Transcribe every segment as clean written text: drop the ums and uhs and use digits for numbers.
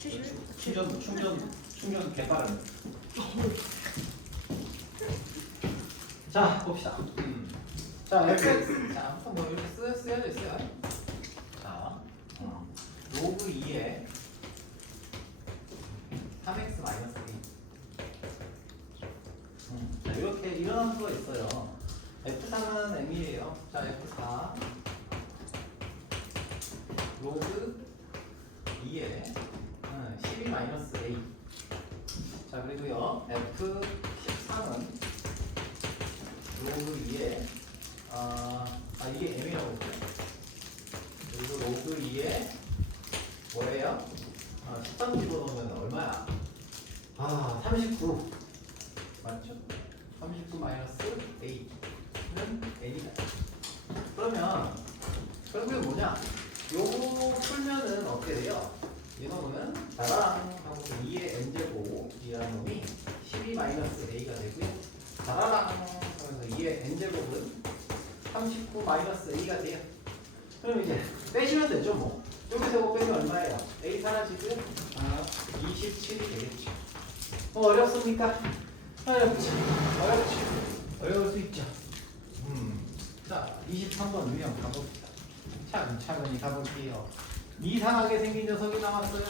충전 개빠르네. 자, 봅시다. 자, fx. 자, 한번 뭐 이렇게 쓰여져 있어요. 자, 로그 2에 3x 마이너스 2. 자, 이렇게 일어나는 수가 있어요. F3은 M이에요. 자, F4 로그 2에 12-A. 자, 그리고요 F13은 로그 2에 이게 M이라고 했죠. 그리고 로그 2에 뭐예요? 13 집어넣으면 얼마야? 39 맞죠? 39-A는 N이다. 그러면 결국에 뭐냐? 요거 풀면은 어떻게 돼요? 이 놈은 자라랑 하고 2의 n제곱이라는 놈이 12-A가 되고요. 자라랑 하면서 2의 n제곱은 39-A가 돼요. 그럼 이제 빼시면 되죠 뭐. 여기서 이거 빼면 얼마예요? A 사라지고요. 27이 되겠죠. 어렵습니까? 어렵지. 어려울 수 있죠. 자, 23번 유형 가봅시다. 차근차근히 가볼게요. 이상하게 생긴 녀석이 나왔어요.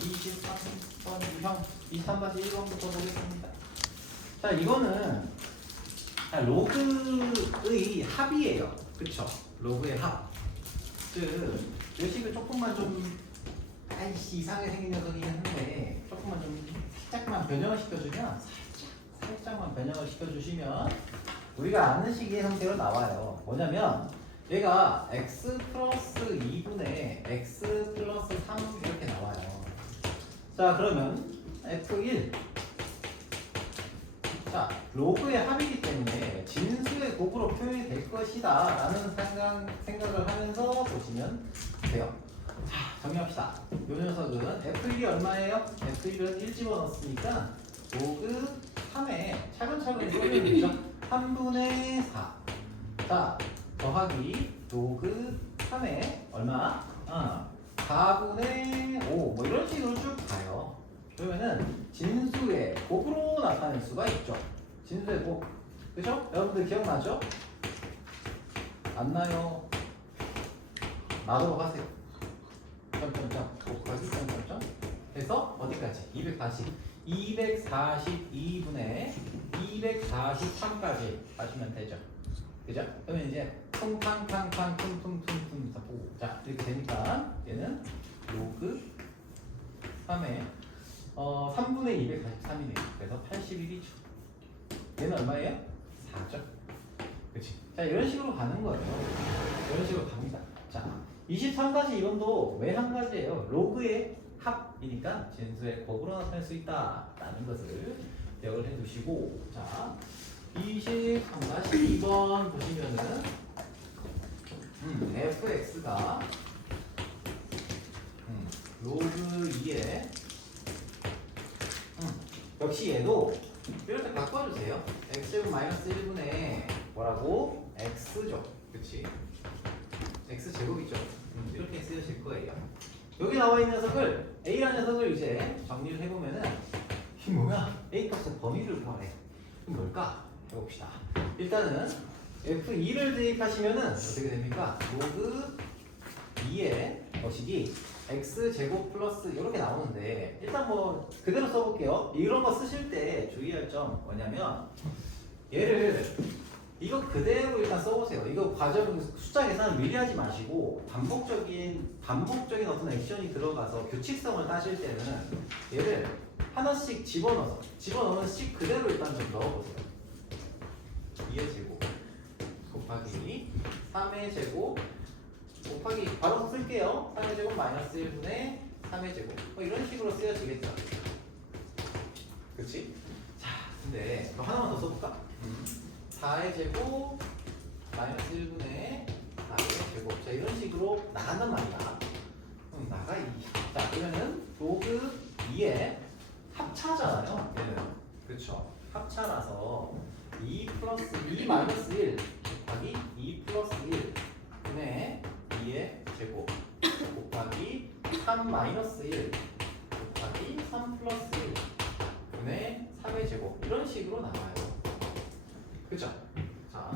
23번 유형 23-1번부터 보겠습니다. 자, 이거는 로그의 합이에요. 그쵸? 로그의 합. 즉, 요식을 조금만 좀 이상하게 생긴 녀석이긴 한데 조금만 좀 살짝만 변형을 시켜주면 살짝만 변형을 시켜주시면 우리가 아는 식의 형태로 나와요. 뭐냐면 얘가 x 플러스 2분의 x 플러스 3 이렇게 나와요. 자, 그러면 f1 자, 로그의 합이기 때문에 진수의 곱으로 표현이 될 것이다 라는 생각을 하면서 보시면 돼요. 자, 정리합시다. 이 녀석은 f1이 얼마예요? f1은 1 집어넣었으니까 로그 3에 차근차근 써주죠. 3분의 4. 자, 더하기 로그 3에 얼마? 4분의 5. 뭐 이런 식으로 쭉 가요. 그러면은 진수의 곱으로 나타낼 수가 있죠. 진수의 곱. 그죠? 여러분들 기억나죠? 안 나요? 나도록 하세요. 점점점 곱하기 점점점 해서 어디까지? 242분의 243까지 하시면 되죠. 그죠? 그러면 이제 퉁탕탕탕 퉁퉁퉁퉁 자, 이렇게 되니까 얘는 로그 3에 3분의 243이네요. 그래서 81이죠. 얘는 얼마예요? 4죠. 그치? 자, 이런 식으로 가는 거예요. 이런 식으로 갑니다. 자, 23-2번도 왜 한 가지예요? 로그의 합이니까 진수의 곱으로 나타낼 수 있다라는 것을 기억을 해두시고, 자, 23-2번 보시면은 fx가 로그 2에 역시 얘도 이렇게 바꿔주세요. x제곱 마이너스 1분의 뭐라고? x죠. 그치? x제곱이죠. 이렇게 쓰여질 거예요. 여기 나와 있는 녀석을 a라는 녀석을 이제 정리를 해보면은 이게 뭐야? a 값의 범위를 구하래. 이게 뭘까? 해봅시다. 일단은 f2를 대입하시면은 어떻게 됩니까? 로그 2의 거식이 x제곱 플러스 이렇게 나오는데 일단 뭐 그대로 써볼게요. 이런 거 쓰실 때 주의할 점 뭐냐면 얘를 이거 그대로 일단 써보세요. 이거 과정 숫자 계산을 미리 하지 마시고 반복적인 어떤 액션이 들어가서 규칙성을 따실 때는 얘를 하나씩 집어넣는 식 그대로 일단 좀 넣어보세요. 2의 제곱 곱하기 3의 제곱 곱하기 바로 쓸게요. 3의 제곱 마이너스 1분의 3의 제곱 뭐 이런 식으로 쓰여지겠죠. 그치? 자, 근데 또 하나만 더 써볼까? 4의 제곱 마이너스 1분의 4의 제곱 자, 이런 식으로 나간단 말이야. 그럼 나가 2. 자, 그러면은 로그 2의 합차잖아요. 얘는. 그쵸? 합차라서 2 플러스 2 마이너스 1 곱하기 2 플러스 1 분의 2의 제곱 곱하기 3 마이너스 1 플러스 분의 3의 제곱 이런 식으로 나와요. 그죠? 자,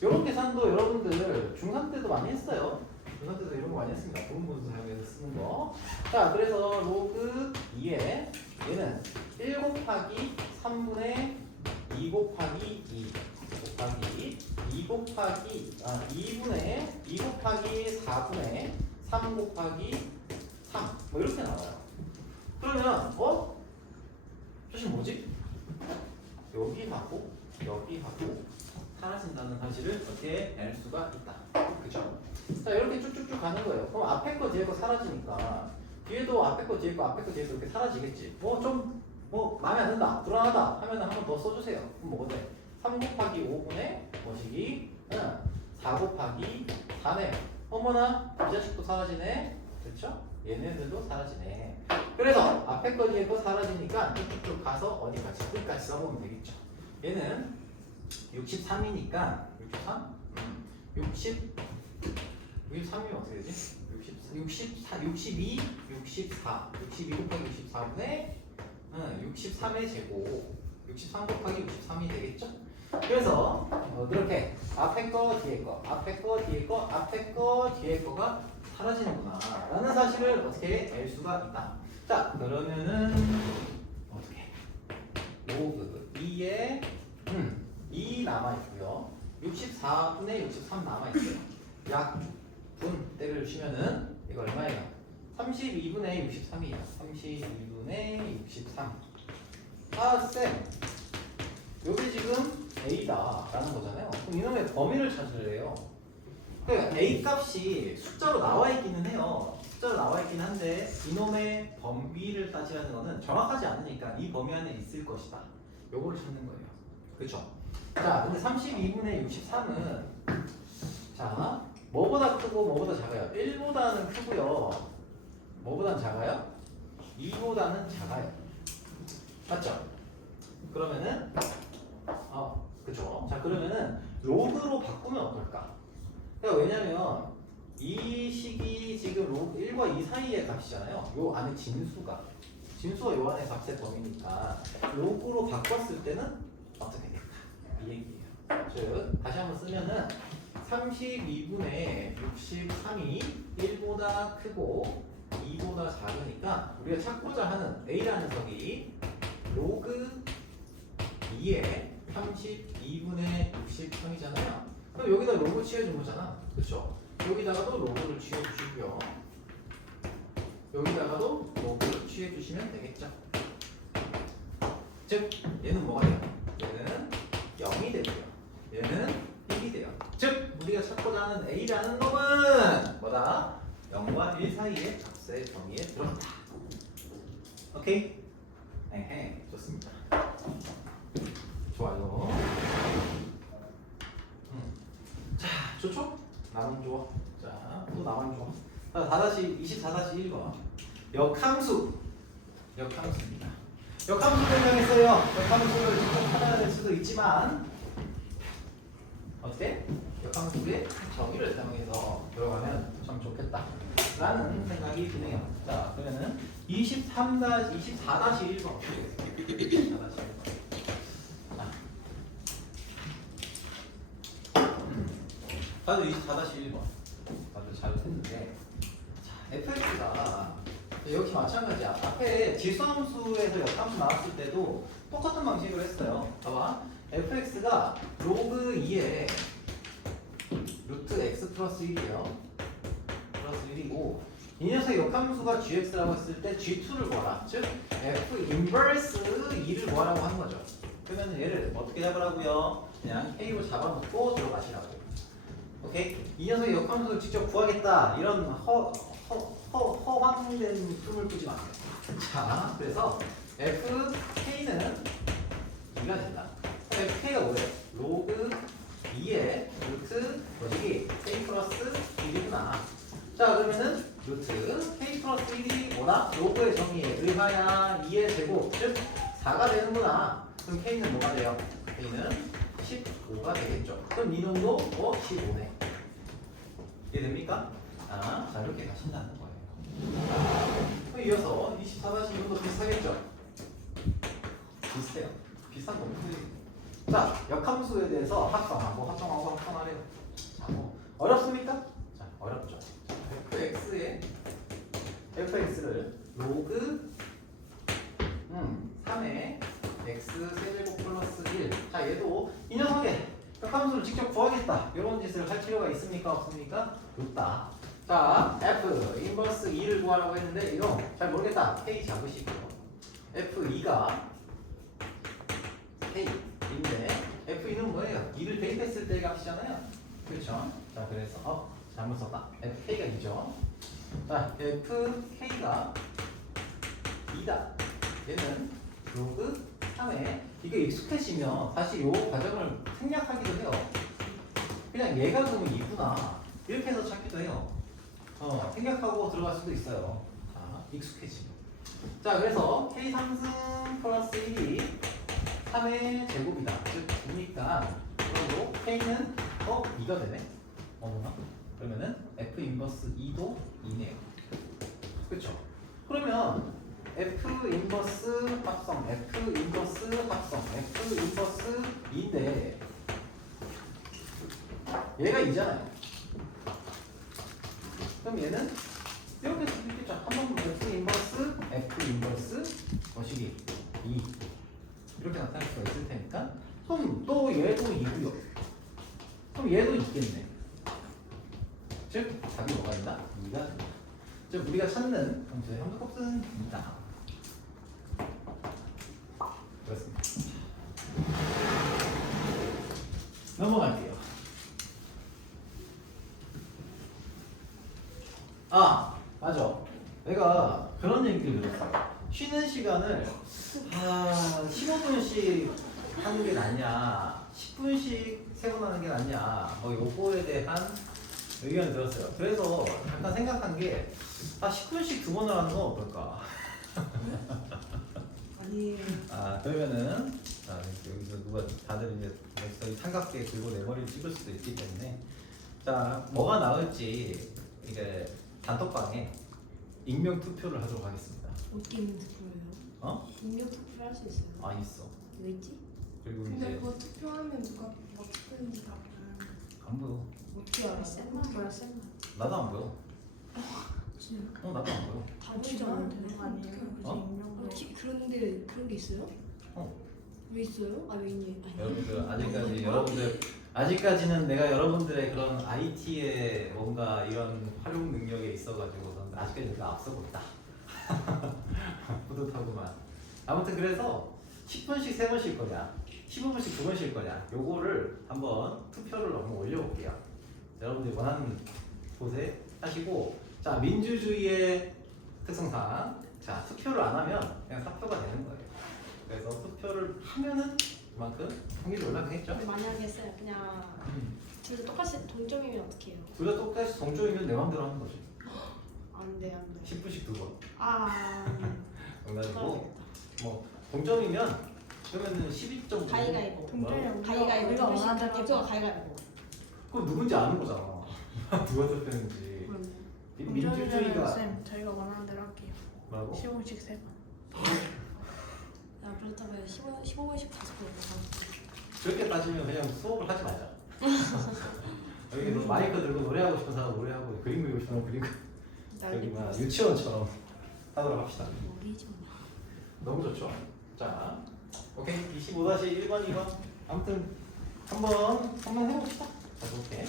요런 계산도 여러분들 중3 때도 많이 했어요. 중3 때도 이런 거 많이 했습니다. 부분분수 사용해서 쓰는 거. 자, 그래서 로그 2에 얘는 1 곱하기 3분의 2 곱하기 2 곱하기 2 곱하기 2분의 2 곱하기 4분의 3 곱하기 3 뭐 이렇게 나와요. 그러면 사실 뭐지? 여기하고 여기하고 사라진다는 사실을 어떻게 낼 수가 있다. 그죠? 자, 이렇게 쭉쭉쭉 가는 거예요. 그럼 앞에 거 뒤에 거 사라지니까 뒤에도 앞에 거 뒤에 거 앞에 거 뒤에 거 이렇게 사라지겠지. 마음에 안 든다, 불안하다 하면 한 번 더 써주세요. 그럼 뭐가 돼? 3 곱하기 5분의 뭐시기? 4 곱하기 4네. 어머나, 이 자식도 사라지네. 그렇죠? 얘네들도 사라지네. 그래서 앞에 거 뒤에 거 사라지니까 쭉쭉쭉 가서 어디까지? 끝까지 써보면 되겠죠. 얘는 63이니까 63이면 어떻게 되지? 62 곱하기 64분의 63의 제곱 63 곱하기 63이 되겠죠? 그래서 이렇게 앞에 거 뒤에 거 앞에 거 뒤에 거 앞에 거 뒤에 거가 사라지는구나 라는 사실을 어떻게 알 수가 있다. 자, 그러면은 어떻게 로그 2에 2 남아있고요 64분의 63 남아있어요. 약분 때를 주면은 이거 얼마예요? 32분의 63이에요 32분의 63. 쌤 요게 지금 A다 라는 거잖아요. 그럼 이놈의 범위를 찾으래요. 그러니까 A 값이 숫자로 나와 있기는 해요. 숫자로 나와 있긴 한데 이놈의 범위를 따지라는 거는 정확하지 않으니까 이 범위 안에 있을 것이다. 요거를 찾는 거예요. 그렇죠? 자, 근데 32분의 63은 자, 뭐보다 크고 뭐보다 작아요? 1보다는 크고요. 뭐보다는 작아요? 2보다는 작아요. 맞죠? 그러면은 그죠? 자, 그러면은 로그로 바꾸면 어떨까? 그러니까 왜냐면 이 식이 지금 로그 1과 2 사이의 값이잖아요. 요 안에 진수가 요 안에 값의 범위니까 로그로 바꿨을 때는 어떻게 될까? 이 얘기예요. 즉 다시 한번 쓰면은 32분의 63이 1보다 크고 2보다 작으니까 우리가 찾고자 하는 A라는 석이 로그 2에 32분의 63이잖아요. 그럼 여기다 로그 취해준 거잖아. 그렇죠? 여기다가도 로그를 취해주시고요. 여기다가도 로그를 취해주시면 되겠죠. 즉 얘는 뭐가 돼요? 얘는 0이 되고요. 얘는 1이 돼요. 즉 우리가 찾고자 하는 A라는 놈은 뭐다? 0과 1 사이의 값의 범위에 들어간다. 오케이? 에헤, 좋습니다. 좋아요. 자, 좋죠? 나만 좋아. 자, 또 나만 좋아. 자, 24-1번. 역함수입니다. 역함수 설명했어요. 역함수를 직접 찾아낼 수도 있지만 어때? 역함수의 정의를 사용해서 들어가면 참 좋겠다 라는 생각이 드네요. 자, 그러면은 24-1번 24-1번 다들 24-1번 다들 잘 했는데 자, fx가 역시 마찬가지야. 앞에 지수함수에서 역함수 나왔을 때도 똑같은 방식으로 했어요. 봐봐. fx가 로그 2에 루트 x 플러스 1이에요. 플러스 1이고 이 녀석의 역함수가 gx라고 했을 때 g2를 구하라. 즉 f 인버스 2를 구하라고 하는 거죠. 그러면 얘를 어떻게 잡으라고요? 그냥 k로 잡아놓고 들어가시라고. 오케이? 이 녀석의 역함수를 직접 구하겠다. 이런 허황된 품을 꾸지 마세요. 자, 그래서 fk는 2가 된다. fk가 뭐예요? 로그 2의 루트 뭐지? k 플러스 1이구나. 자, 그러면은 루트 k 플러스 1이 뭐다? 로그의 정의에 의하여 2의 제곱, 즉 4가 되는구나. 그럼 k는 뭐가 돼요? k는 15가 되겠죠. 그럼 이놈도 15네. 이해됩니까? 자, 이렇게 가신다는 거예요. 그럼 이어서 24-2번도 비슷하겠죠? 비슷해요. 비슷한 겁니다. 자, 역함수에 대해서 합성하고 합성하래요. 자, 뭐 어렵습니까? 자, 어렵죠. fx를 로그 3의 x 세제곱 플러스 1. 자, 얘도 이 녀석의 역함수를 직접 구하겠다. 이런 짓을 할 필요가 있습니까? 없습니까? 없다. 자, f 인버스 2를 구하라고 했는데 이거 잘 모르겠다. k 잡으시고요. f2가 k인데 f2는 뭐예요? 2를 대입했을 때 값이잖아요. 그렇죠? 자, 그래서 잘못 썼다. fk가 2죠. 자, fk가 2다. 얘는 로그 3에 이거 익숙해지면 사실 요 과정을 생략하기도 해요. 그냥 얘가 그러면 2구나 이렇게 해서 찾기도 해요. 생략하고 들어갈 수도 있어요. 자, 익숙해지면. 자, 그래서 k 상승 플러스 1이 3의 제곱이다. 즉 2니까 그리고 k는 2가 되네. 어머나. 그러면은 f 인버스 2도 2네요. 그렇죠? 그러면 f 인버스 합성, f 인버스 합성, f 인버스 2인데 얘가 2잖아요. 그럼 얘는 이렇게 쓰겠죠. 한번 f 인버스 거시기 2 이렇게 나타낼 수가 있을 테니까. 그럼 또 얘도 2고요. 그럼 얘도 있겠네. 즉 답이 뭐가 있나? 2가 된다. 즉 우리가 찾는 함수의 함수값은이다. 그렇습니다. 넘어갈게요. 맞아. 내가 그런 얘기를 들었어요. 쉬는 시간을 15분씩 하는 게 낫냐, 10분씩 세분하는 게 낫냐, 요거에 대한 의견을 들었어요. 그래서 약간 생각한 게 10분씩 2번을 하는 건 어떨까? 아니에요. 그러면은 여기서 누가 다들 이제 저희 삼각대 들고 내 머리를 찍을 수도 있기 때문에 자, 뭐가 나을지 이게 단톡방에 익명 투표를 하도록 하겠습니다. 어떻게 있는 투표예요? 익명 투표 할 수 있어요? 있어. 왜 있지? 그리고 근데 이제 그거 투표하면 누가 뭐 투표했는지 다 알아요. 안 보여. 어떻게 알아? 쌤만 쌤만. 나도 안 보여. 진짜? 나도 안 보여. 다 보지 않아도 되는 거 아니에요? 그런데 그런 게 있어요? 왜 있어요? 왜 있니? 여러분들 아직까지는 내가 여러분들의 그런 IT의 뭔가 이런 활용 능력에 있어가지고 아직까지 내가 앞서고 있다. 뿌듯하구만. 아무튼 그래서 10분씩 3번씩 거냐, 15분씩 2번씩 거냐, 요거를 한번 투표를 한번 올려볼게요. 여러분들이 원하는 곳에 하시고, 자, 민주주의의 특성상 자, 투표를 안 하면 그냥 사표가 되는 거예요. 그래서 투표를 하면은 그만큼 통일이 올라가겠죠. 근데 만약에 쌤 그냥 둘 다 똑같이 동점이면 어떻게 해요? 둘 다 똑같이 동점이면 내 맘대로 하는 거지. 안돼 10분씩 2번. 그래야겠다. 뭐 동점이면 그러면은 12.5. 가위가위보. 뭐라고? 가위가위보. 우리가 원하는 대표가 가위가위보. 그럼 누군지 아는 거잖아. 누가 투표했는지. 민주주의가 쌤 저희가 원하는 대로 할게요. 뭐라고? 15분씩 3번. 야 그렇다면 15분씩 5번. 그렇게 따지면 그냥 수업을 하지 말자. 여기 너 마이크 들고 노래하고 싶은 사람 노래하고 그림 그리고 싶은 사람 그리고 저기 막 유치원처럼 하도록 합시다. 너무 좋죠. 자, 오케이. 25-1번, 2번. 아무튼 한번 해봅시다. 자, 이렇게.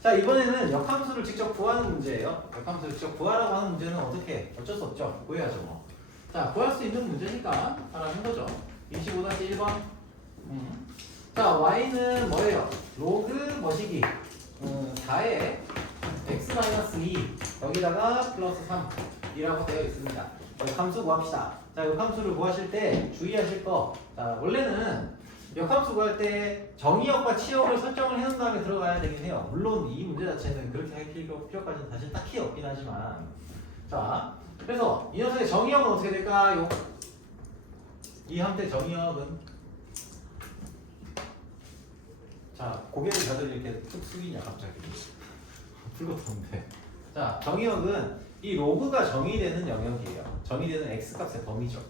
자, 이번에는 역함수를 직접 구하는 문제예요. 역함수를 직접 구하라고 하는 문제는 어떻게? 어쩔 수 없죠. 구해야죠 뭐. 자, 구할 수 있는 문제니까 하라는 거죠. 25-1번. 자, y는 뭐예요? 로그 뭐시기? 4의 x-2 여기다가 플러스 3이라고 되어 있습니다. 역함수 구합시다. 자, 역함수를 구하실 때 주의하실 거. 자, 원래는 역함수 구할 때 정의역과 치역을 설정을 해놓은 다음에 들어가야 되긴 해요. 물론 이 문제 자체는 그렇게 할 필요까지는 사실 딱히 없긴 하지만. 자, 그래서 이 녀석의 정의역은 어떻게 될까요? 이 함대 정의역은 자, 고개를 다들 이렇게 툭 숙이냐 갑자기. 풀고던데. 자, 정의역은 이 로그가 정의되는 영역이에요. 정의되는 x값의 범위죠.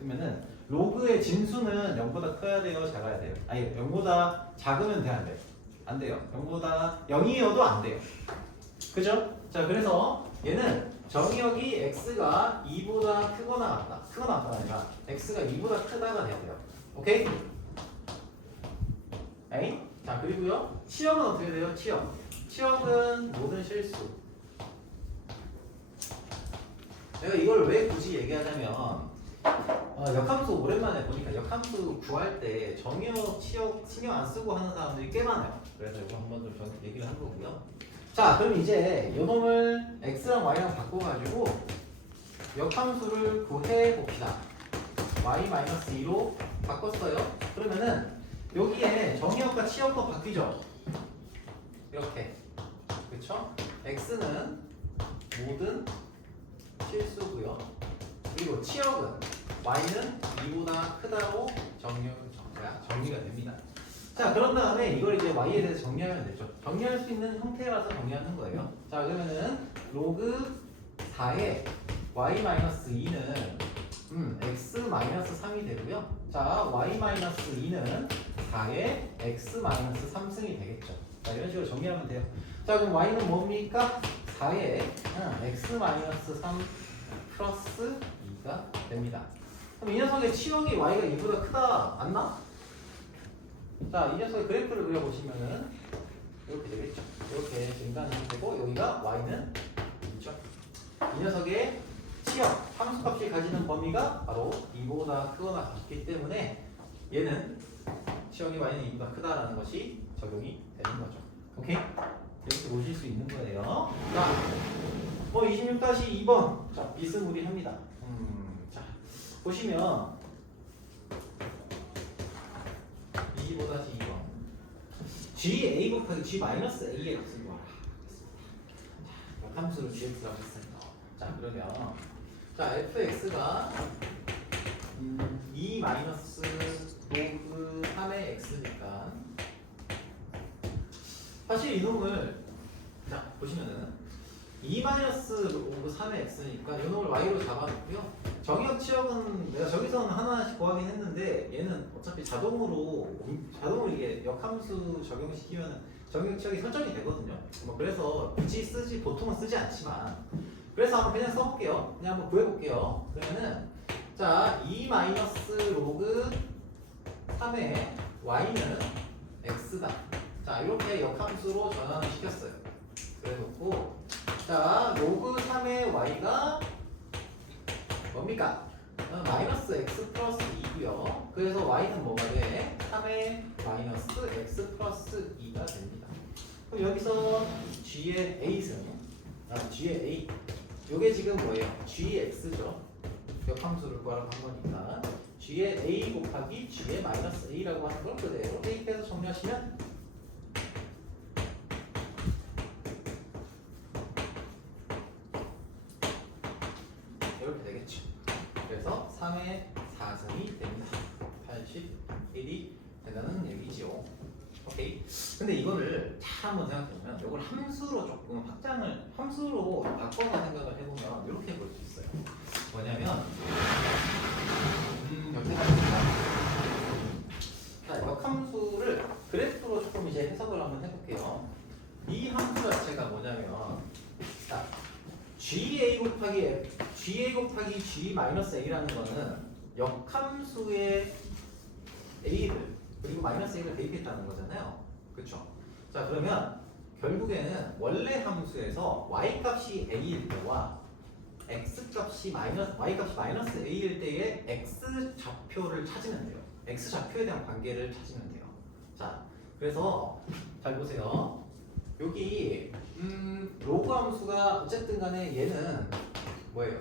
그러면은 로그의 진수는 0보다 커야 돼요, 작아야 돼요? 아니 0보다 작으면 돼, 안 돼요? 안 돼요. 0보다 0이어도 안 돼요. 그죠? 자, 그래서 얘는 정의역이 x가 2보다 크거나 같다. 크거나 같다가 아니라 x가 2보다 크다가 돼야 돼요. 오케이? 에이? 자, 그리고요. 치역은 어떻게 돼요? 치역. 치역은 모든 실수. 내가 이걸 왜 굳이 얘기하자면 역함수 오랜만에 보니까 역함수 구할 때 정의역, 치역 신경 안 쓰고 하는 사람들이 꽤 많아요. 그래서 이거 한번 좀 얘기를 한 거고요. 자, 그럼 이제 요 놈을 x랑 y랑 바꿔가지고 역함수를 구해 봅시다. y-2로 바꿨어요. 그러면은 여기에 정의역과 치역도 바뀌죠. 이렇게. 그쵸? x는 모든 실수고요. 그리고 치역은 y는 2보다 크다고 정리가 됩니다. 자, 그런 다음에 이걸 이제 y에 대해서 정리하면 되죠. 정리할 수 있는 형태라서 정리하는 거예요. 자, 그러면은 로그 4의 y-2는 x-3이 되고요. 자, y-2는 4의 x-3승이 되겠죠. 자, 이런 식으로 정리하면 돼요. 자, 그럼 y는 뭡니까? 4의 x-3 플러스 2가 됩니다. 그럼 이 녀석의 치역이 y가 2보다 크다 맞나? 자, 이 녀석의 그래프를 그려보시면은 이렇게 되겠죠. 이렇게 증가하는 되고 여기가 y는 있죠. 이 녀석의 치역, 함수값이 가지는 범위가 바로 2보다 크거나 같기 때문에 얘는 치역이 y는 2보다 크다라는 것이 적용이 되는 거죠. 오케이? 이렇게 보실 수 있는 거예요. 자, 26-2번. 자, 비스무리합니다. 자, 보시면 25-2번. GA 곱하기 G 마이너스 A의 값을 구하라. 자, 함수를 GX라고 했습니다. 자, 그러면 자, fx가 2 마이너스 로그 3의 x니까 사실 이놈을 자 보시면은 2 마이너스 로그 3의 x니까 이놈을 y로 잡아놓고요. 정의역 치역은 내가 저기서는 하나씩 구하긴 했는데 얘는 어차피 자동으로 이게 역함수 적용시키면 정의역 치역이 설정이 되거든요. 뭐 그래서 굳이 보통은 쓰지 않지만 그래서 한번 그냥 써볼게요. 그냥 한번 구해볼게요. 그러면은 자 2 마이너스 로그 3의 y는 x다. 자, 이렇게 역함수로 전환을 시켰어요. 그래놓고 자, 로그 3의 y가 뭡니까? 마이너스 x 플러스 2고요. 그래서 y는 뭐가 돼? 3의 마이너스 x 플러스 2가 됩니다. 그럼 여기서 g의 a승 g의 a 요게 지금 뭐예요? gx죠. 역함수를 구하라고 한 거니까 g의 a 곱하기 g의 마이너스 a라고 하는 걸 그대로 대입해서 정리하시면 이렇게 되겠죠. 그래서 3의 4승이 됩니다. 81이 된다는 얘기죠. 오케이. 근데 이거를 잘 한번 생각해보면 이걸 함수로 조금 함수로 바꿔서 생각을 해보면 이렇게 볼 수 있어요. 뭐냐면 옆에 자, 역함수를 그래프로 조금 이제 해석을 한번 해볼게요. 이 함수 자체가 뭐냐면 자, GA 곱하기 G 마이너스 A라는 거는 역함수의 A를 그리고 마이너스 A를 대입했다는 거잖아요. 그쵸? 자, 그러면 결국에는 원래 함수에서 Y값이 A일 때와 X값이 Y값이 마이너스 A일 때의 X 좌표를 찾으면 돼요. X 좌표에 대한 관계를 찾으면 돼요. 자, 그래서 잘 보세요. 여기 로그 함수가 어쨌든 간에 얘는 뭐예요?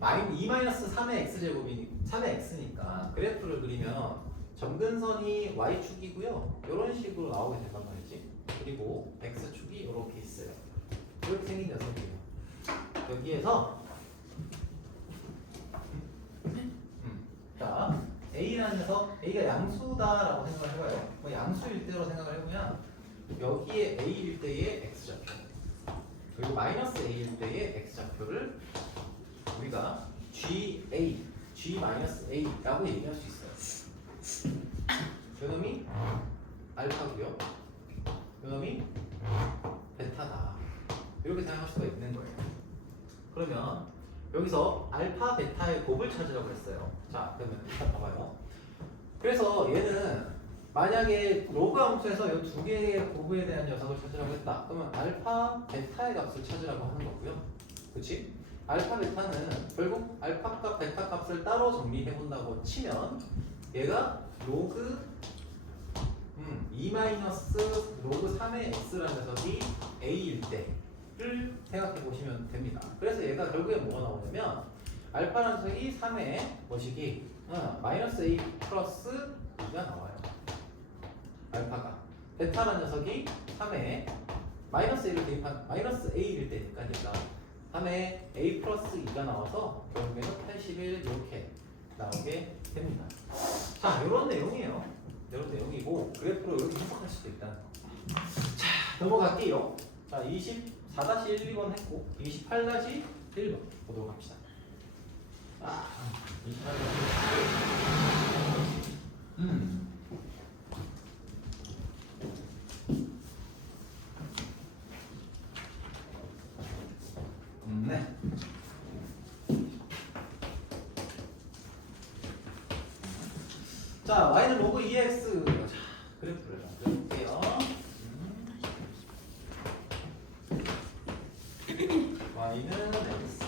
2-3의 x제곱이 3의 x니까 그래프를 그리면 점근선이 y축이고요. 이런 식으로 나오게 된단 말이지. 그리고 x축이 이렇게 있어요. 이렇게 생긴 녀석이에요. 여기에서 자 a라는 녀석, a가 양수다라고 생각을 해봐요. 뭐 양수일 때로 생각을 해보면 여기에 a일 때의 x좌표 그리고 마이너스 a일 때의 x좌표를 우리가 GA G-A라고 얘기할 수 있어요. 요놈이 알파고요. 요놈이 베타다. 이렇게 생각할 수가 있는 거예요. 그러면 여기서 알파, 베타의 곱을 찾으라고 했어요. 자, 그러면 일단 봐봐요. 그래서 얘는 만약에 로그 함수에서 이 두 개의 곱에 대한 녀석을 찾으라고 했다. 그러면 알파, 베타의 값을 찾으라고 하는 거고요. 그렇지? 알파, 베타는 결국 알파 값, 베타 값을 따로 정리해 본다고 치면 얘가 로그 2-로그 3의 x라는 녀석이 a일 때를 생각해 보시면 됩니다. 그래서 얘가 결국에 뭐가 나오냐면 알파라는 녀석이 3의 뭐시기 마이너스 a 플러스 2가 나와요. 알파가 베타라는 녀석이 3의 마이너스 1을 대입한 마이너스 a일 때니까 얘가 3의 a 플러스 2가 나와서 결국에는 81 이렇게 나오게 됩니다. 자, 이런 내용이에요. 이런 내용이고 그래프로 이렇게 해석할 수도 있다는 거. 자, 넘어갈게요. 자, 24-1, 2번 했고 28-1번 보도록 합시다. 28-1번. 네. 자, y는 로그 2x. 자, 그래프를 만들어볼게요. y는 x.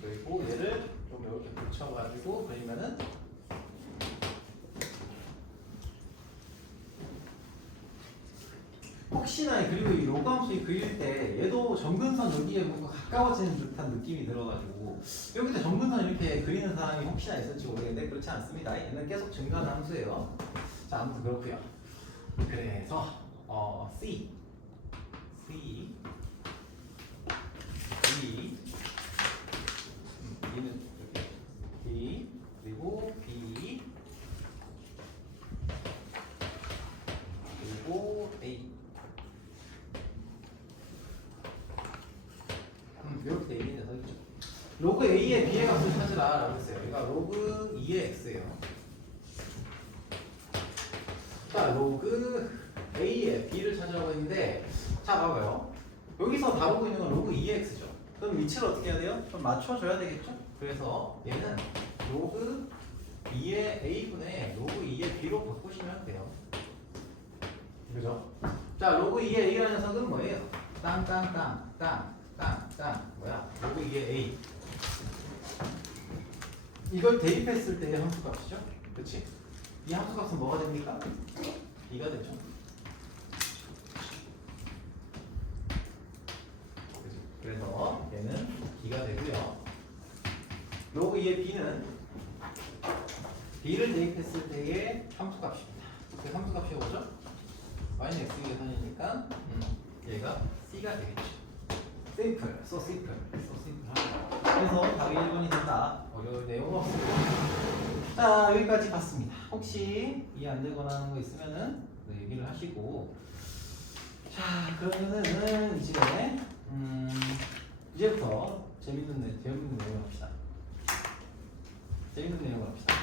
그리고 얘를 좀 이렇게 붙여가지고 그리면은 혹시나 그리고 이 로그 함수 그릴 때 얘도 정근선 여기에 뭔가 가까워지는 듯한 느낌이 들어가지고 여기도 정근선 이렇게 그리는 사람이 혹시나 있을지 모르겠는데 그렇지 않습니다. 얘는 계속 증가하는 함수예요. 자, 아무튼 그렇고요. 그래서 C B는 이렇게 B 그리고 B 그리고 A 이렇게 돼 있는 녀석이죠. 로그 A의 B의 값을 찾으라 라고 했어요. 얘가 로그 2의 X예요. 자, 로그 A의 B를 찾으라고 했는데 자, 봐봐요. 여기서 다루고 있는 건 로그 2의 X죠. 그럼 위치를 어떻게 해야 돼요? 좀 맞춰줘야 되겠죠? 그래서 얘는 로그 2의 A분의 로그 2의 B로 바꾸시면 돼요. 그죠? 자, 로그 2의 A라는 녀석은 뭐예요? 땅 뭐야? 로그 2의 A. 이걸 대입했을 때의 함수값이죠? 그치? 이 함수값은 뭐가 됩니까? B가 되죠. 그래서 얘는 B가 되고요. 로그 2의 B는 B를 대입했을 때의 함수값입니다. 그 함수값이 뭐죠? y는 x 계산이니까 얘가 C가 되겠죠. simple, so simple. 그래서 답이 1번이 된다. 어려울 내용 없습니다. 자, 여기까지 봤습니다. 혹시 이해 안 되거나 하는 거 있으면은 얘기를 하시고. 자, 그러면은 이제부터 재밌는 내용을 합시다. 재밌는 내용을 합시다.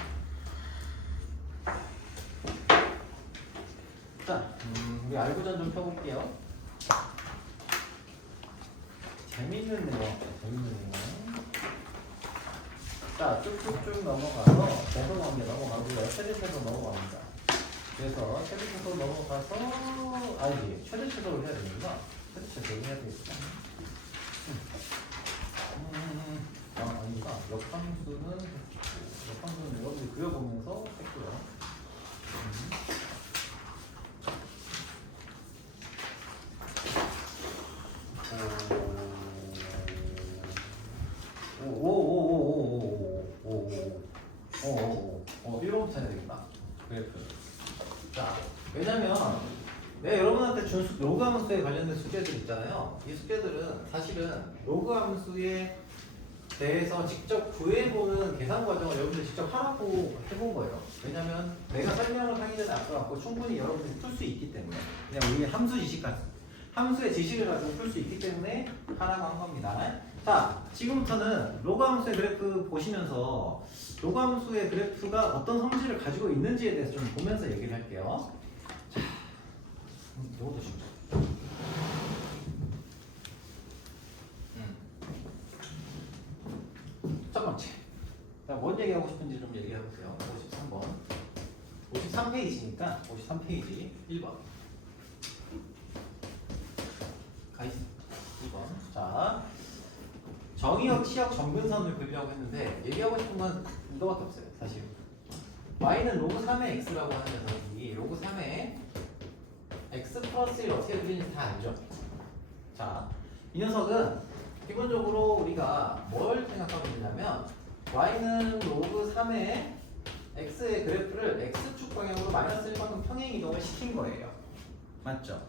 자, 우리 알고전 좀 펴볼게요. 재밌는 내용. 자, 쭉쭉쭉 넘어가서 배선관계 넘어가고요. 최대최소 넘어갑니다. 그래서 최대최소 넘어가서 최대최소를 해야 되는구나. 최대최소를 해야 되겠다. 아닙니다. 역함수는 여러분들이 그려보면서 했고요. 이거부터 해야 되겠다. 그래프. 자, 왜냐면 여러분한테 준 로그 함수에 관련된 숙제들 있잖아요. 이 숙제들은 사실은 로그 함수에 대해서 직접 구해보는 계산 과정을 여러분들 직접 하라고 해본 거예요. 왜냐면 내가 설명을 하기 전에 앞서갖고 충분히 여러분들이 풀 수 있기 때문에 그냥 우리 함수의 지식을 가지고 풀 수 있기 때문에 하라고 한 겁니다. 자, 지금부터는 로그 함수의 그래프 보시면서 로그 함수의 그래프가 어떤 성질을 가지고 있는지에 대해서 좀 보면서 얘기를 할게요. 자, 이것도 쉽죠. 첫 번째. 자, 뭔 얘기하고 싶은지 좀 얘기해 보세요. 53번. 53페이지니까 53페이지 1번. 가이스 2번. 자, 정의역, 치역, 정근선을 그리려고 했는데 얘기하고 싶은 건 이거밖에 없어요. 사실 y는 로그 3의 x라고 하는 녀석이 로그 3의 x 플러스 1 어떻게 그리는지 다 알죠? 자, 이 녀석은 기본적으로 우리가 뭘 생각하고 있냐면 y는 로그 3의 x의 그래프를 x축 방향으로 마이너스 1만큼 평행 이동을 시킨 거예요. 맞죠?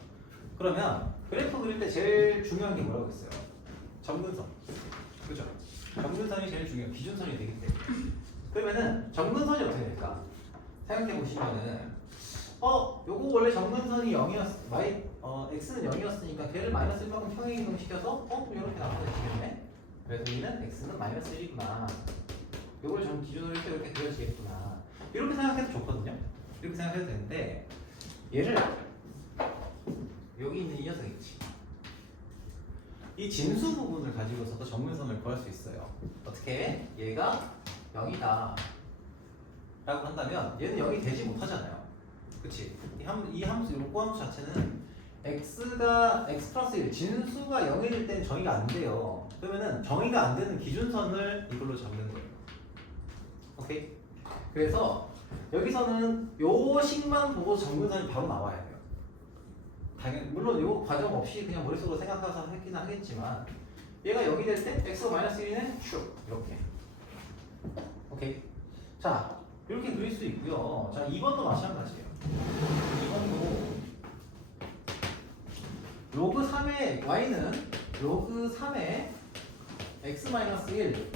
그러면 그래프 그릴 때 제일 중요한 게 뭐라고 했어요? 정근선. 그죠? 정근선이 제일 중요해요. 기준선이 되기 때문에. 그러면은 정근선이 어떻게 될까? 생각해 보시면은 요거 원래 정근선이 0이었 x는 0이었으니까 걔를 마이너스 1만큼 평행 이동 시켜서 이렇게 나타내시겠네. 그래서 얘는 x는 마이너스 1이구나. 요걸 전 기준으로 해서 이렇게 그려지겠구나. 이렇게 생각해도 좋거든요. 이렇게 생각해도 되는데 얘를 여기 있는 이 녀석 있지. 이 진수 부분을 가지고서도 정근선을 구할 수 있어요. 어떻게? 얘가 0이다 라고 한다면 얘는 0이 되지 못하잖아요. 그치? 이 함수, 요거 함수 자체는 x가 x 플러스 1, 진수가 0이 될 때는 정의가 안 돼요. 그러면은 정의가 안 되는 기준선을 이걸로 잡는 거예요. 오케이? 그래서 여기서는 요 식만 보고 정근선이 바로 나와야 돼요. 당연 물론 요 과정 없이 그냥 머릿속으로 생각해서 하긴 하겠지만 얘가 여기 될 때 x가 마이너스 1이네 슉 이렇게. 오케이. 자, 이렇게 그릴 수 있고요. 자, 2번도 마찬가지예요. 2번도 로그 3의 y는 로그 3의 x 마이너스 1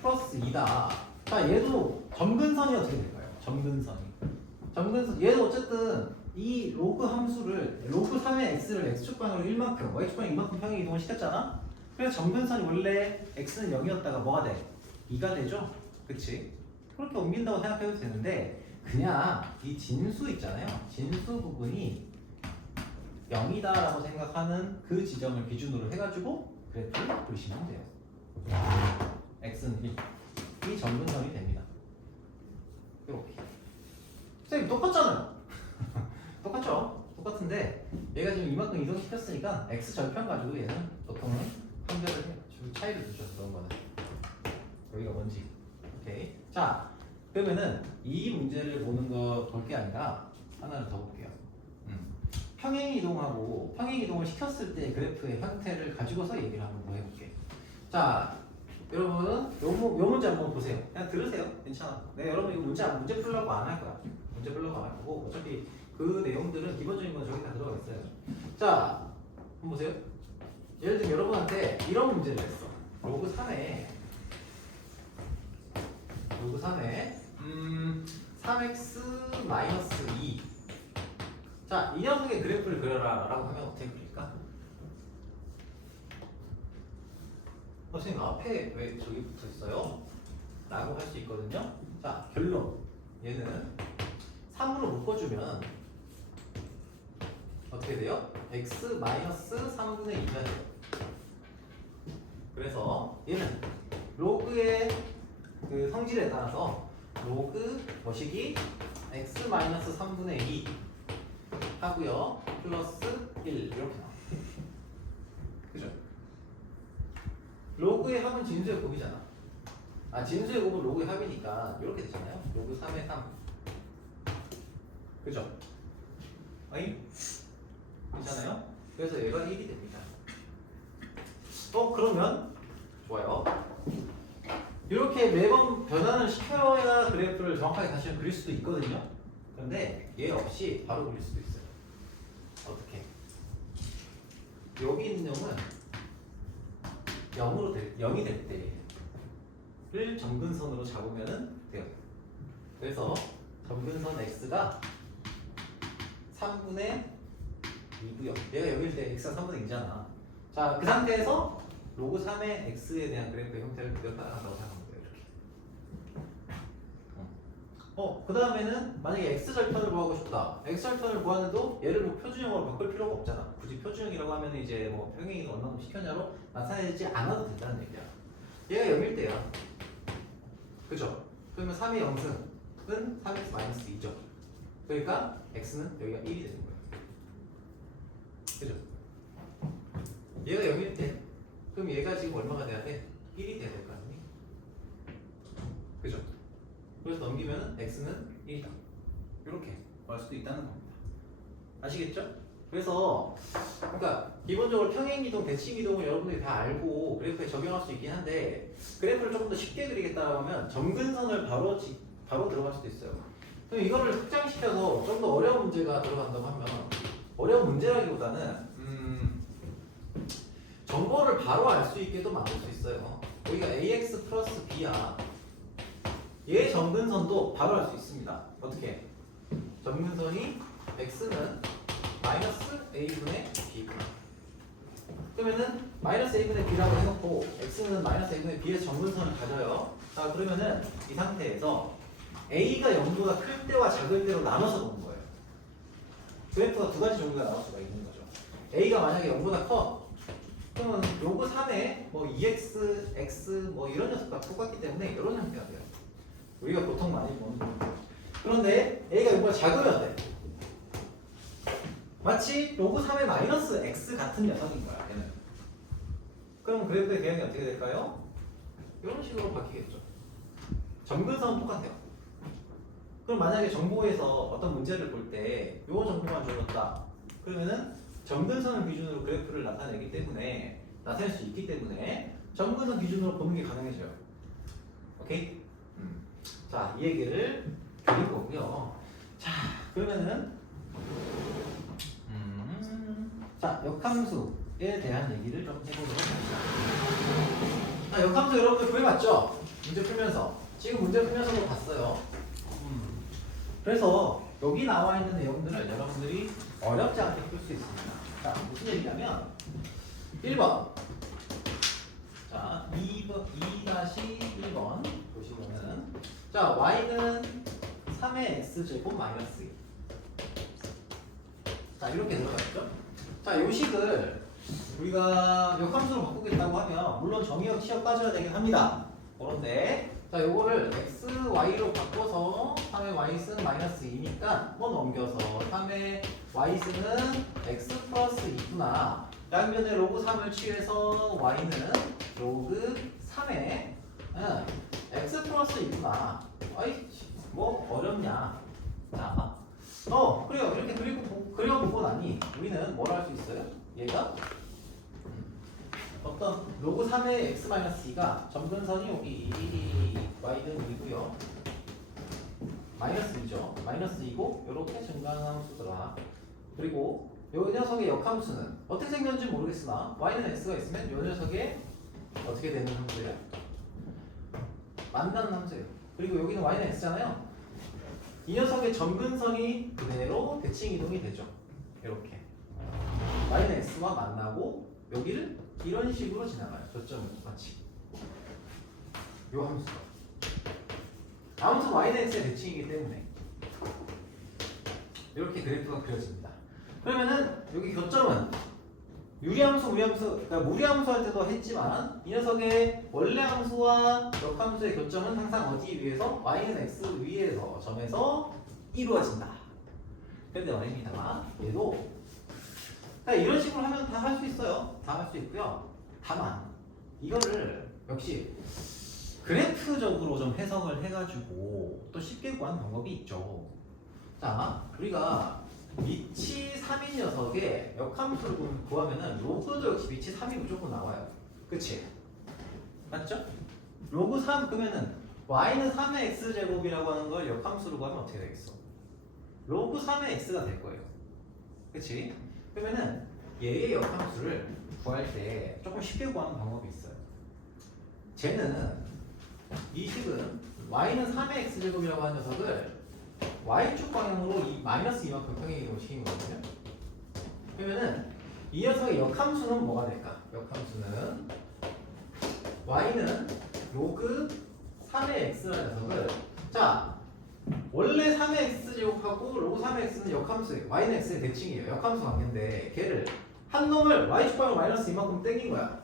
플러스 2다. 자, 얘도 정근선이 어떻게 될까요? 정근선 얘도 어쨌든 이 로그 함수를 로그 3의 x를 x축 방향으로 1만큼 y축 방향 2만큼 평행 이동을 시켰잖아. 그래서 정근선이 원래 x는 0이었다가 뭐가 돼? 2가 되죠? 그치? 그렇게 옮긴다고 생각해도 되는데 그냥 이 진수 있잖아요. 진수 부분이 0이다 라고 생각하는 그 지점을 기준으로 해가지고 그래프를 그리시면 돼요. x는 1. 이 정근선이 됩니다. 이렇게. 선생님 똑같잖아요. 똑같죠? 똑같은데 얘가 지금 이만큼 이동시켰으니까 x 절편 가지고 얘는 보통은 판별을 해요. 좀 차이를 두죠. 그런 거는. 여기가 뭔지. 오케이. 자, 그러면은 이 문제를 보는 거 볼 게 아니라 하나를 더 볼게요. 평행 이동하고 평행 이동을 시켰을 때 그래프의 형태를 가지고서 얘기를 한번 더 해볼게. 자, 여러분 요 문제 한번 보세요. 그냥 들으세요. 괜찮아. 네, 여러분 이거 문제 풀려고 안 할 거야. 문제 풀려고 안 할 거고 어차피 그 내용들은 기본적인 건 저기 다 들어가 있어요. 자, 한번 보세요. 예를 들면 여러분한테 이런 문제를 했어. 로그 3에 3x 마이너스 2. 자, 이 녀석의 그래프를 그려라 라고 하면 어떻게 그릴까? 선생님 앞에 왜 저기 붙어 있어요? 라고 할 수 있거든요. 자, 결론. 얘는 3으로 묶어주면 어떻게 돼요? x 마이너스 3분의 2가 돼요. 그래서 얘는 로그의 그 성질에 따라서 로그 뭐시기 x 마이너스 3분의 2 하고요. 플러스 1 이렇게 나와요. 그죠? 로그의 합은 진수의 곱이잖아. 진수의 곱은 로그의 합이니까 이렇게 되잖아요. 로그 3의 3. 그죠? 어이? 괜찮아요? 그래서 얘가 1이 됩니다. 그러면 좋아요. 이렇게 매번 변환을 시켜야 그래프를 정확하게 다시 그릴 수도 있거든요. 그런데 얘 없이 바로 그릴 수도 있어요. 어떻게? 여기 있는 0은 0이 될 때를 정근선으로 잡으면 돼요. 그래서 정근선 x가 3분의 2고요. 얘가 여기일 때 x가 3분의 2잖아. 자, 그 상태에서 로그 3의 x에 대한 그래프의 형태를 그대로 따라간다고 생각하면 돼요. 이렇게. 그 다음에는 만약에 x절편을 구하고 싶다. x절편을 구하는데도 얘를 뭐 표준형으로 바꿀 필요가 없잖아. 굳이 표준형이라고 하면 이제 뭐 평행이 얼마큼 시켰냐로 나타내지 않아도 된다는 얘기야. 얘가 0일 때야. 그죠? 그러면 3의 0승은 3x 2죠. 그러니까 x는 여기가 1이 되는 거예요. 그죠? 얘가 0일 때 그럼 얘가 지금 얼마가 돼야 돼? 1이 돼야 될 거 아니니? 그죠? 그래서 넘기면 x는 1이다. 이렇게 구할 수도 있다는 겁니다. 아시겠죠? 그래서 그러니까 기본적으로 평행이동, 대칭이동을 여러분들이 다 알고 그래프에 적용할 수 있긴 한데 그래프를 조금 더 쉽게 그리겠다고 하면 점근선을 바로 들어갈 수도 있어요. 그럼 이거를 확장시켜서 좀 더 어려운 문제가 들어간다고 하면 어려운 문제라기보다는 정보를 바로 알 수 있게도 만들 수 있어요. 여기가 ax 플러스 b야. 얘 점근선도 바로 알 수 있습니다. 어떻게? 점근선이 x는 마이너스 a분의 b구나. 그러면은 마이너스 a분의 b라고 해놓고 x는 마이너스 a분의 b에서 점근선을 가져요. 자 그러면은 이 상태에서 a가 0보다 클 때와 작을 때로 나눠서 보는 거예요. 그래프가 두 가지 종류가 나올 수가 있는 거죠. a가 만약에 0보다 커 그러면 로그 3에 뭐 2x, x 뭐 이런 녀석과 똑같기 때문에 이런 형태가 돼요. 우리가 보통 많이 보는 거예요. 그런데 a가 0보다 작으면 돼. 마치 로그 3의 마이너스 x 같은 녀석인 거야. 얘는. 그럼 그래프의 개형이 어떻게 될까요? 이런 식으로 바뀌겠죠. 점근선은 똑같아요. 그럼 만약에 정보에서 어떤 문제를 볼 때 요 정보만 줘줬다. 그러면은 점근선을 기준으로 그래프를 나타내기 때문에 나타낼 수 있기 때문에 점근선 기준으로 보는 게 가능해져요. 오케이? 자, 이 얘기를 드릴 거고요. 자, 그러면은 자, 역함수에 대한 얘기를 좀 해보도록 하겠습니다. 자, 역함수 여러분들 구해봤죠? 문제 풀면서 지금 문제 풀면서도 봤어요. 그래서 여기 나와 있는 내용들을 여러분들이 어렵지 않게 풀 수 있습니다. 자, 무슨 얘기냐면 1번 자, 2-1번 보시면은 자, y는 3의 x제곱 마이너스 2 자, 이렇게 들어가있죠? 자, 요 식을 우리가 역함수로 바꾸겠다고 하면 물론 정의역, 치역 따져야 되긴 합니다. 그런데 자, 요거를 x, y로 바꿔서 3의 y승 마이너스 2니까 뭐 넘겨서 3의 y승은 x 플러스 2구나. 양변에 로그 3을 취해서 y는 로그 3의 x 플러스 2구나. 아이, 뭐 어렵냐. 자, 그래요. 이렇게 그려보고 나니 우리는 뭘 할 수 있어요? 얘가 어떤 로그 3의 x-2가 점근선이 여기 y는 2고요. 마이너스 2죠. 마이너스 2고 이렇게 증가함수더라. 그리고 이 녀석의 역함수는 어떻게 생겼는지 모르겠으나 y는 x가 있으면 이 녀석의 어떻게 되는 함수예요? 만나는 함수예요. 그리고 여기는 y는 x잖아요. 이 녀석의 점근선이 그대로 대칭 이동이 되죠. 이렇게 y는 x와 만나고 여기를 이런 식으로 지나가요. 저점은 똑같이. 요 함수가. 아무튼 y는 x의 대칭이기 때문에 이렇게 그래프가 그려집니다. 그러면은 여기 교점은 유리함수, 무리함수, 그러니까 무리함수 할 때도 했지만 이 녀석의 원래 함수와 역함수의 교점은 항상 어디 위에서? y는 x 위에서 점에서 이루어진다. 그런데 말입니다. 얘도 그러니까 이런 식으로 하면 다 할 수 있어요. 다 할 수 있고요. 다만 이거를 역시 그래프적으로 좀 해석을 해가지고 또 쉽게 구하는 방법이 있죠. 자, 우리가 위치 3인 녀석의 역함수를 구하면은 로그도 역시 위치 3이 무조건 나와요. 그치? 맞죠? 로그 3 그러면은 y는 3의 x제곱이라고 하는 걸 역함수로 구하면 어떻게 되겠어? 로그 3의 x가 될 거예요. 그치? 그러면은 얘의 역함수를 구할 때 조금 쉽게 구하는 방법이 있어요. 쟤는 이 식은 y는 3의 x제곱이라고 하는 녀석을 y축 방향으로 마이너스 2만큼 평행이동을 시킨 거거든요. 그러면은 이 녀석의 역함수는 뭐가 될까? 역함수는 y는 로그 3의 x라는 녀석을 자 원래 3의 x제곱하고 로그 3의 x는 역함수예요. y는 x의 대칭이에요. 역함수 관계인데 걔를 한 놈을 y축방으로 마이너스 이만큼 땡긴 거야.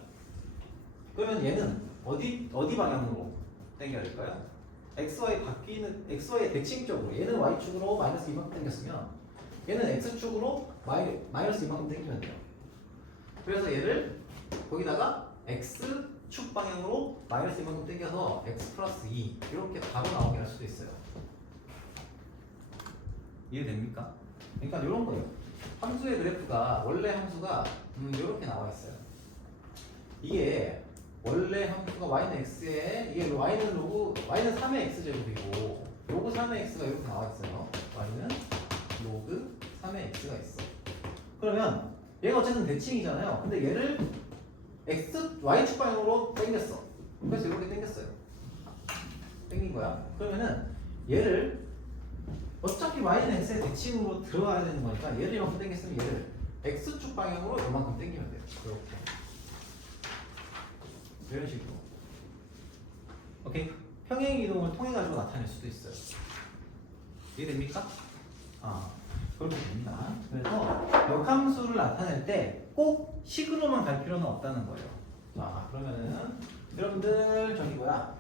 그러면 얘는 어디 방향으로 땡겨야 될까요? xy 바뀌는 xy의 대칭적으로 얘는 y축으로 마이너스 이만큼 땡겼으면 얘는 x축으로 마이너스 이만큼 땡기면 돼요. 그래서 얘를 거기다가 x축 방향으로 마이너스 이만큼 땡겨서 x 플러스 2 이렇게 바로 나오게 할 수도 있어요. 이해됩니까? 그러니까 이런 거예요. 함수의 그래프가 원래 함수가 이렇게 나와 있어요. 이게 원래 함수가 y는 x에 이게 y는 3의 x 제곱이고 로그 3의 x가 이렇게 나와 있어요. y는 로그 3의 x가 있어. 그러면 얘가 어쨌든 대칭이잖아요. 근데 얘를 y축 방향으로 당겼어. 그래서 이렇게 당겼어요. 당긴 거야. 그러면은 얘를 어차피 y는 x의 대칭으로 들어가야 되는 거니까 얘를 이만큼 당겼으면 얘를 x축 방향으로 이만큼 당기면 돼요. 이렇게. 이런 식으로. 오케이. 평행 이동을 통해 가지고 나타낼 수도 있어요. 이해됩니까? 그렇게 됩니다. 그래서 역함수를 나타낼 때 꼭 식으로만 갈 필요는 없다는 거예요. 자, 그러면은 여러분들 저기 뭐야?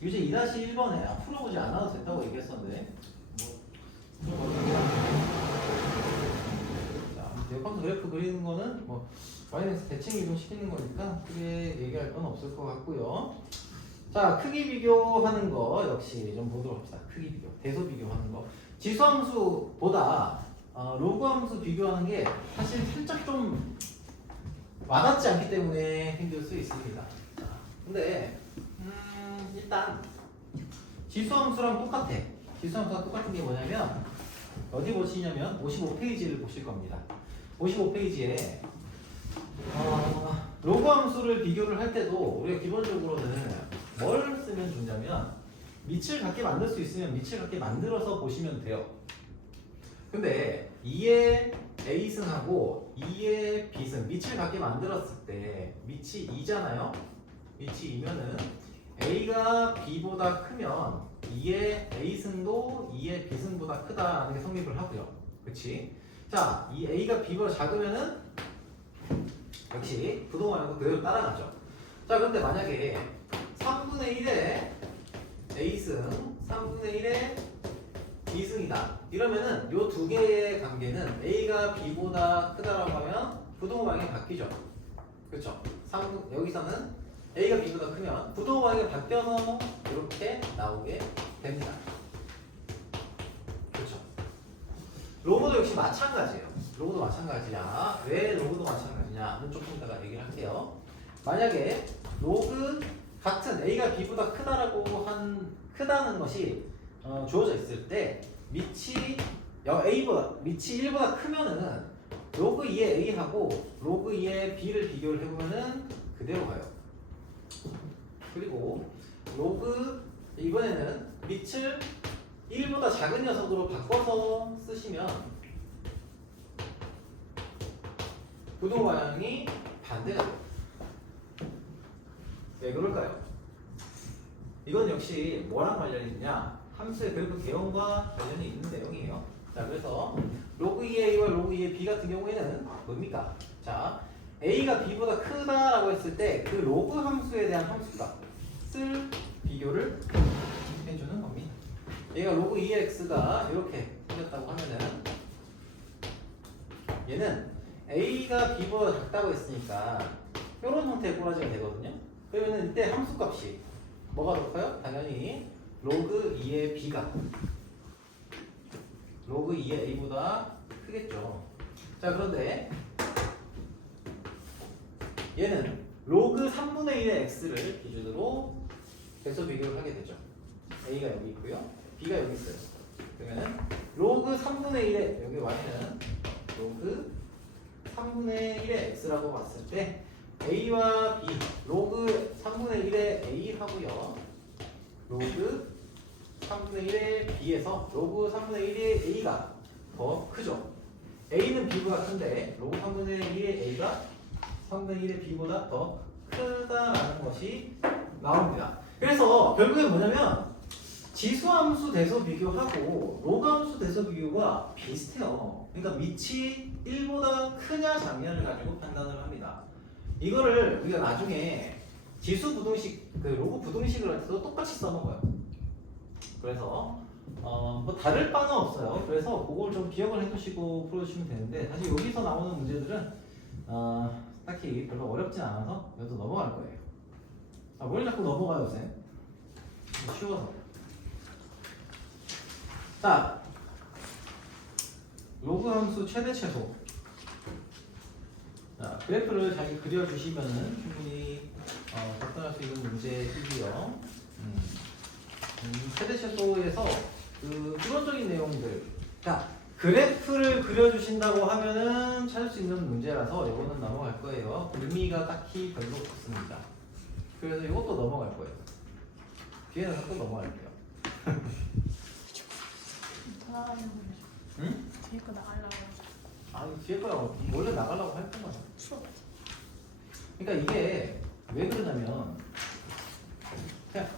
유제 2-1번에 풀어보지 않아도 된다고 얘기했었는데 자, 역함수 그래프 그리는 거는 뭐 y는 대칭 이동 시키는 거니까 크게 얘기할 건 없을 것 같고요. 자, 크기 비교하는 거 역시 좀 보도록 합시다. 크기 비교, 대소 비교하는 거. 지수함수보다 로그 함수 비교하는 게 사실 살짝 좀 와닿지 않기 때문에 힘들 수 있습니다. 자, 근데 일단 지수함수랑 똑같아. 지수함수가 똑같은 게 뭐냐면 어디 보시냐면 55페이지를 보실 겁니다. 55페이지에 로그 함수를 비교를 할 때도 우리가 기본적으로는 뭘 쓰면 좋냐면 밑을 같게 만들 수 있으면 밑을 같게 만들어서 보시면 돼요. 근데 2의 a승하고 2의 b승 밑을 같게 만들었을 때 밑이 2잖아요. 밑이 2면은 a가 b보다 크면 2의 a승도 2의 b승보다 크다라는 게 성립을 하고요. 그렇지? 자, 이 a가 b보다 작으면은 역시 부동하는 그대로 따라가죠. 자, 그런데 만약에 3분의 1의 a승, 3분의 1의 b승이다. 이러면은 요 두 개의 관계는 a가 b보다 크다라고 하면 부동호 방향이 바뀌죠. 그렇죠? 여기서는 a가 b보다 크면 부동호 방향이 바뀌어서 이렇게 나오게 됩니다. 그렇죠? 로그도 역시 마찬가지예요. 로그도 마찬가지야. 왜 로그도 마찬가지냐는 조금 이따가 얘기를 할게요. 만약에 로그 같은 a가 b보다 크다는 것이 주어져 있을 때 밑이 1보다 크면은 로그 2의 a하고 로그 2의 b를 비교를 해보면은 그대로 가요. 그리고 로그 이번에는 밑을 1보다 작은 녀석으로 바꿔서 쓰시면 부동 방향이 반대가 돼요. 왜 그럴까요? 이건 역시 뭐랑 관련이 있냐? 함수의 그래프 개형과 관련이 있는 내용이에요. 자, 그래서 로그 2의 a와 로그 2의 b 같은 경우에는 뭡니까? 자, a가 b보다 크다라고 했을 때 그 로그 함수에 대한 함수값을 비교를 해주는 겁니다. 얘가 로그 2의 x가 이렇게 생겼다고 하면은 얘는 a가 b보다 작다고 했으니까 이런 형태의 꼬라지가 되거든요. 그러면 이때 함수값이 뭐가 높아요? 당연히 로그 2의 b가 로그 2의 a보다 크겠죠. 자, 그런데 얘는 로그 3분의 1의 x를 기준으로 대소 비교를 하게 되죠. a가 여기 있고요. b가 여기 있어요. 그러면 로그 3분의 1의 여기 y는 로그 3분의 1의 x라고 봤을 때 a와 b 로그 3분의 1의 a 하고요. 로그 3분의 1의 b에서 로그 3분의 1의 a가 더 크죠. a는 b보다 큰데 로그 3분의 1의 a가 3분의 1의 b보다 더 큰 찾았다라는 것이 나옵니다. 그래서 결국에 뭐냐면 지수함수 대소 비교하고 로그함수 대소 비교가 비슷해요. 그러니까 밑이 1보다 크냐 작냐를 가지고 판단을 합니다. 이거를 우리가 나중에 지수 부등식, 그 로그 부등식을 할 때도 똑같이 써먹어요. 그래서 뭐 다를 바는 없어요. 그래서 그걸 좀 기억을 해두시고 풀어주시면 되는데 사실 여기서 나오는 문제들은 딱히 별로 어렵진 않아서 여기서 넘어갈 거예요. 뭘 자꾸 넘어가요, 쌤? 쉬워서. 자, 로그 함수 최대 최소. 자, 그래프를 잘 그려주시면은 충분히 접근할 수 있는 문제이고요. 최대 최소에서 그 기본적인 내용들. 자, 그래프를 그려주신다고 하면은 찾을 수 있는 문제라서 이거는 넘어갈 거예요. 의미가 딱히 별로 없습니다. 그래서 이것도 넘어갈 거예요. 뒤에는 또 넘어갈게요. 더 나가려고 응? 뒤에 거 나가려고 아니 뒤에 거야 원래 나가려고 할 거만. 풀어. 그러니까 이게 왜 그러냐면 그냥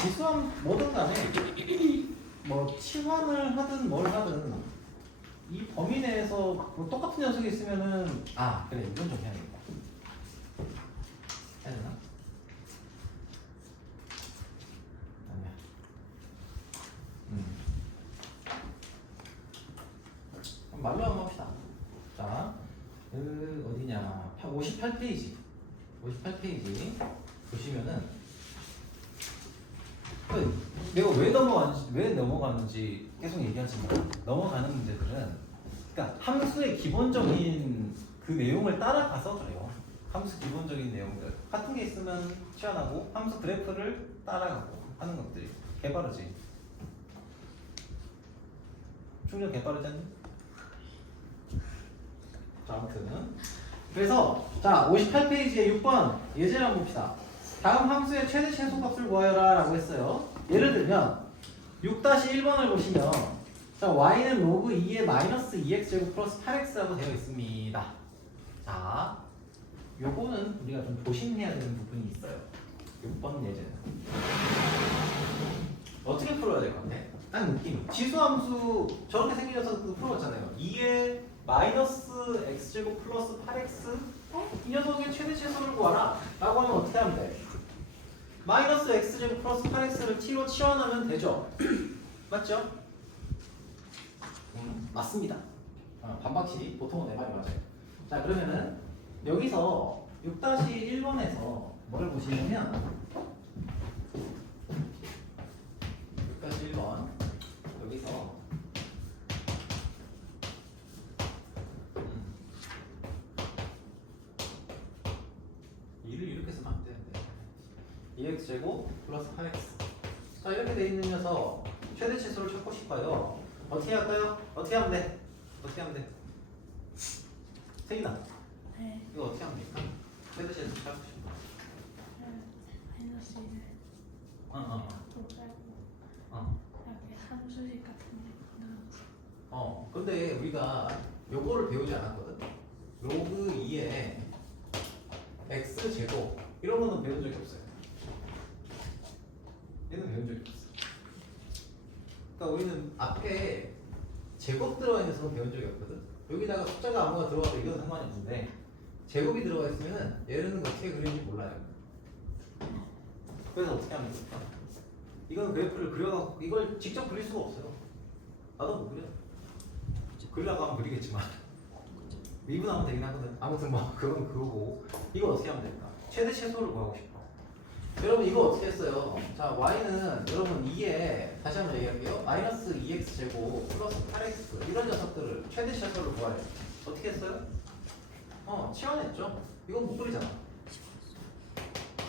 지수함 뭐든 간에 뭐 치환을 하든 뭘 하든 이 범위 내에서 뭐 똑같은 녀석이 있으면은 그래 이건 좀 해야 되겠다. 해야 되나? 아니야. 그럼 말로 한번 합시다. 자, 어디냐? 58페이지. 58페이지 보시면은 내가 왜 넘어가는지 계속 얘기하지만 넘어가는 문제들은 그러니까 함수의 기본적인 그 내용을 따라가서 그래요. 함수 기본적인 내용들 같은 게 있으면 치환하고 함수 그래프를 따라가고 하는 것들이 개빠르지. 충전 개빠르지 않니? 자, 아무튼 그래서 자 58페이지에 6번 예제를 한번 봅시다. 다음 함수의 최대 최소값을 구하여라 라고 했어요. 예를 들면 6-1번을 보시면 자 y는 로그 2의 마이너스 2x제곱 플러스 8x라고 되어 있습니다. 자 요거는 우리가 좀 조심해야 되는 부분이 있어요. 6번 예제는 어떻게 풀어야 될 건데? 딱 느낌이 지수함수 저렇게 생겨서 풀어봤잖아요. 2의 마이너스 x제곱 플러스 8x 이 녀석의 최대 최소를 구하라 라고 하면 어떻게 하면 돼? 마이너스 x제곱 플러스 8x를 t로 치환하면 되죠? 맞죠? 맞습니다. 반박시 보통은 내 말이 맞아요. 자 그러면은 여기서 6-1번에서 뭐를 보시냐면 6-1번 여기서 이를 이렇게 쓰면 안 되는데 2x제곱 플러스 8x 자 이렇게 돼 있는 녀석 최대 최소를 찾고 싶어요. 어떻게 할까요? 어떻게 하면 돼? 어떻게 하면 돼? 세인아 네. 이거 어떻게 하면 될까? 최대 최소 찾고 싶어. 마이너스 1을 또 빼고 이렇게 함수식 같은데 근데 우리가 요거를 배우지 않았거든. 로그 2에 x 제곱 이런 거는 배운 적이 없어요. 얘는 배운 적이 없어. 그러니까 우리는 앞에 제곱 들어가 있는 녀석은 배운 적이 없거든. 여기다가 숫자가 아무거나 들어가도 이건 상관이 없는데 제곱이 들어가 있으면은 얘는 어떻게 그리는지 몰라요. 그래서 어떻게 하면 될까? 이건 그래프를 그려갖고 이걸 직접 그릴 수가 없어요. 나도 못 그려. 그리려고 하면 그리겠지만 미분하면 되긴 하거든. 아무튼 뭐 그건 그거고 이거 어떻게 하면 될까? 최대 최소를 구하고 싶어. 여러분 이거 어떻게 했어요? 자 y는 여러분 2에 다시 한번 얘기할게요. 마이너스 2x제곱 플러스 8x 이런 녀석들을 최대 최소를 구하래. 어떻게 했어요? 치환했죠. 이건 못 그리잖아.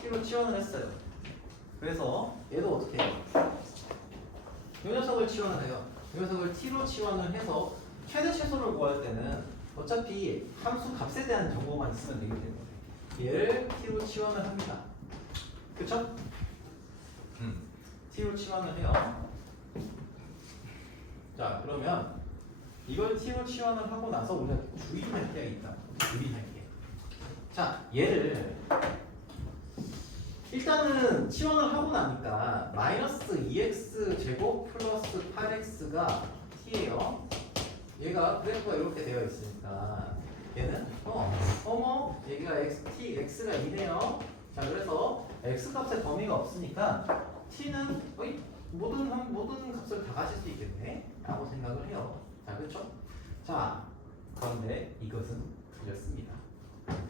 이거 치환을 했어요. 그래서 얘도 어떻게 해요? 이 녀석을 치환을 해요. 이 녀석을 t로 치환을 해서 최대 최소를 구할 때는 어차피 함수 값에 대한 정보만 있으면 되기 때문에 얘를 t로 치환을 합니다. 그쵸? t로 치환을 해요. 자 그러면 이걸 t로 치환을 하고 나서 우리가 주의할 게 있다. 주의할 게. 자 얘를 일단은 치환을 하고 나니까 마이너스 2x 제곱 플러스 8x가 t예요. 얘가 그래프가 이렇게 되어 있으니까 얘는 어머 얘가 x가 2네요. 자 그래서 x 값의 범위가 없으니까 t는 거의 모든 값을 다 가질 수 있겠네 라고 생각을 해요. 자 그렇죠? 자 그런데 이것은 틀렸습니다.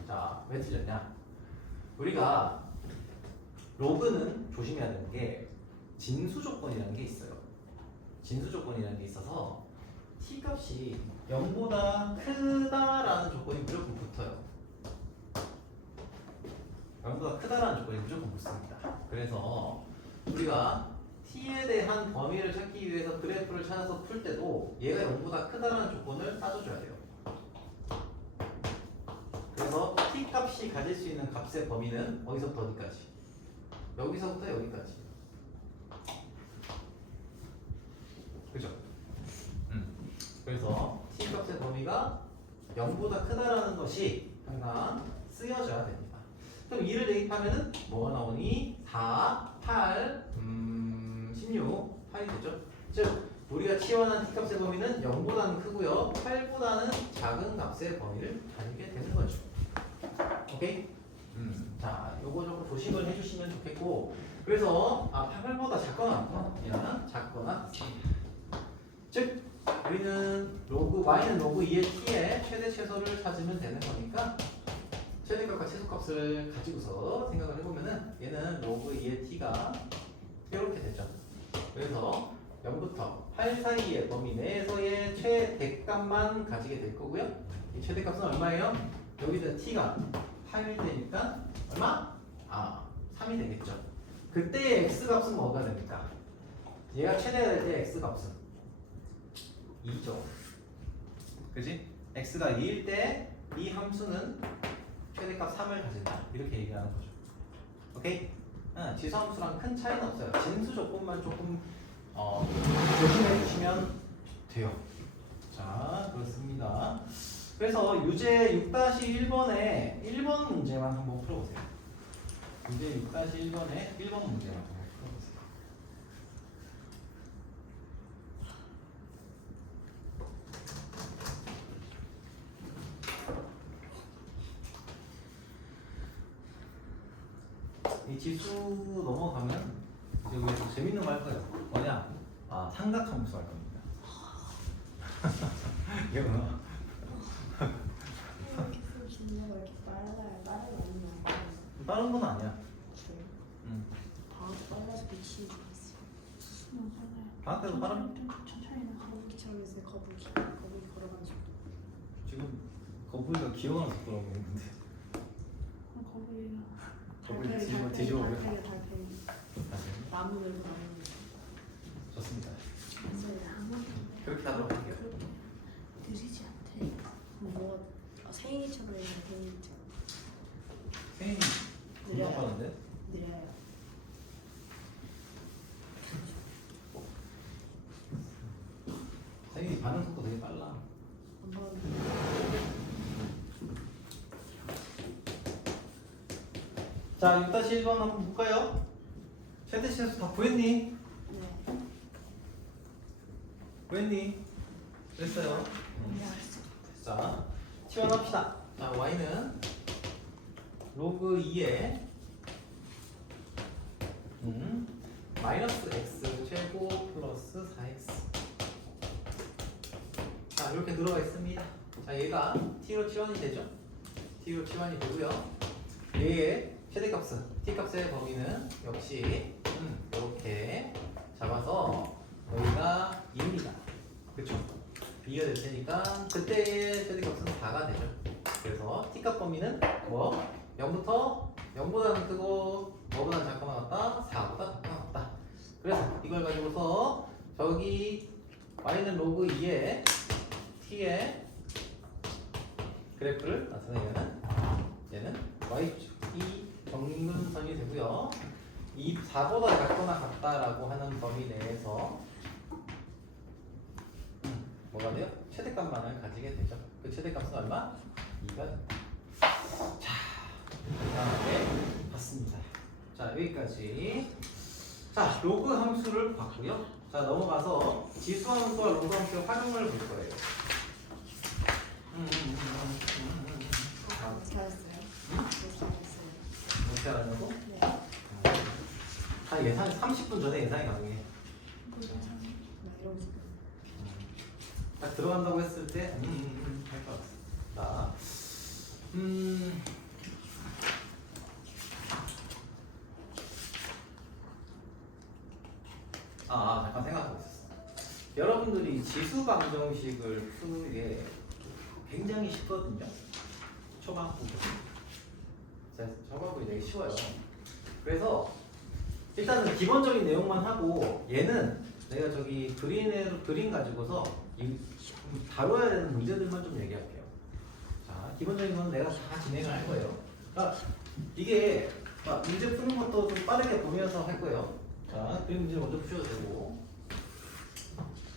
자 왜 틀렸냐? 우리가 로그는 조심해야 되는 게 진수 조건이라는 게 있어요. 진수 조건이라는 게 있어서 t 값이 0보다 크다라는 조건이 무조건 붙어요. 0보다 크다라는 조건이 무조건 붙습니다. 그래서 우리가 t에 대한 범위를 찾기 위해서 그래프를 찾아서 풀 때도 얘가 0보다 크다라는 조건을 따져줘야 돼요. 그래서 t 값이 가질 수 있는 값의 범위는 어디서부터 어디까지? 여기서부터 여기까지. 그죠? 그래서 t 값의 범위가 0보다 크다라는 것이 항상 쓰여져야 됩니다. 그럼 2를 대입하면은 뭐가 나오니? 4, 8, 16, 8이 되죠? 즉 우리가 치환한 t 값의 범위는 0보다는 크고요 8보다는 작은 값의 범위를 가지게 되는 거죠. 오케이? 자, 요거 조금 조심을 해주시면 좋겠고, 그래서 8보다 작거나 작거나 즉 우리는 y는 로그 2의 t의 최대 최소를 찾으면 되는 거니까 최대값과 최소값을 가지고서 생각을 해보면은 얘는 로그 2의 t가 이렇게 되죠. 그래서 0부터 8 사이의 범위 내에서의 최대값만 가지게 될 거고요. 이 최대값은 얼마예요? 여기는 t가 8이 되니까 얼마? 3이 되겠죠. 그때의 x값은 뭐가 됩니까? 얘가 최대가 될 때 x값은 2죠. 그지? x가 2일 때 이 함수는 최대값 3을 가진다. 이렇게 얘기하는 거죠. 오케이? 지수함수랑 큰 차이는 없어요. 진수 조건만 조금 조심해 주시면 돼요. 자, 그렇습니다. 그래서 유제 6-1번에 1번 문제만 한번 풀어보세요. 유제 6-1번에 1번 문제만 한번 풀어보세요. 이 지수 넘어가면 이제 우리 좀 재밌는 거 할 거예요. 뭐냐? 삼각함수 할 겁니다. 이거 뭐? 진도가 이렇게 빨라요. 다른 거 아니야. 다른 건 아니야. 다 빨라서 미치지 않았어요. 방학 때도 빠른? 천천히 나 거북이처럼 해서 거북이 걸어가지고. 지금 거북이가 기어가는 속도라고 했는데. 거북이가. 거북이 뒤집어 보여. 달팽이. 나무 들고 나무. 좋습니다. 나무. 그렇게 하도록 할게요. 느리지 않대. 뭐 세인이처럼 해서 세인이처럼. 생일이 느려요. 겁나 빠른데? 느려요. 생일이 반응 속도 되게 빨라. 한번 자, 6-1번 한번 볼까요? 최대 최소 다 구했니? 네. 구했니? 됐어요. 자, 치환합시다. 자, y는 로그 2에 마이너스 x 제곱 플러스 4x. 자, 이렇게 들어가 있습니다. 자, 얘가 t로 치환이 되죠? t로 치환이 되고요. 얘의 최대값은 t값의 범위는 역시 이렇게 잡아서 여기가 2입니다. 그렇죠? b가 될 테니까 그때의 최대값은 4가 되죠. 그래서 t값 범위는 뭐? 0보다는 크고 뭐보다는 작거나 같다? 4보다 작거나 같다. 그래서 이걸 가지고서 저기 y는 로그 2에 t의 그래프를 나타내면 얘는 y축 이 정근선이 되고요. 이 4보다 작거나 같다라고 하는 범위 내에서 뭐가 돼요? 최대값만을 가지게 되죠. 그 최대값은 얼마? 2가 된다. 자, 간단하게 봤습니다. 자, 여기까지. 자, 로그 함수를 봤고요. 자, 넘어가서 지수 함수와 로그 함수의 활용을 볼 거예요. 잘했어요. 어떻게 하냐고? 네. 다 예상 30분 전에 예상이 가능해. 나 이러고 있어. 딱 들어간다고 했을 때 할 것 같습니다. 잠깐 생각하고 있었어. 여러분들이 지수 방정식을 푸는 게 굉장히 쉽거든요. 초반부분. 초반부분이 되게 쉬워요. 그래서 일단은 기본적인 내용만 하고 얘는 내가 저기 그림 가지고서 다뤄야 되는 문제들만 좀 얘기할게요. 자, 기본적인 건 내가 다 진행을 할 거예요. 그러니까 이게 문제 푸는 것도 좀 빠르게 보면서 할 거예요. 자, 그림 문제 먼저 푸셔도 되고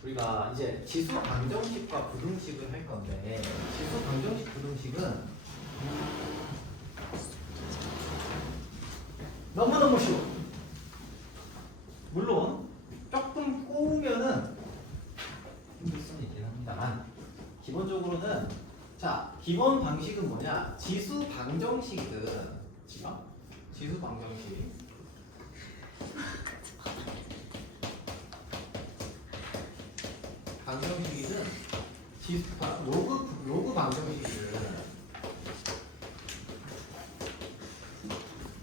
우리가 이제 지수 방정식과 부등식을 할 건데 지수 방정식 부등식은 너무너무 쉬워. 물론 조금 꼬우면은 힘들 수는 있긴 합니다만 기본적으로는 자 기본 방식은 뭐냐 지수 방정식이든 지수 방정식 방정식이든 로그 방정식이든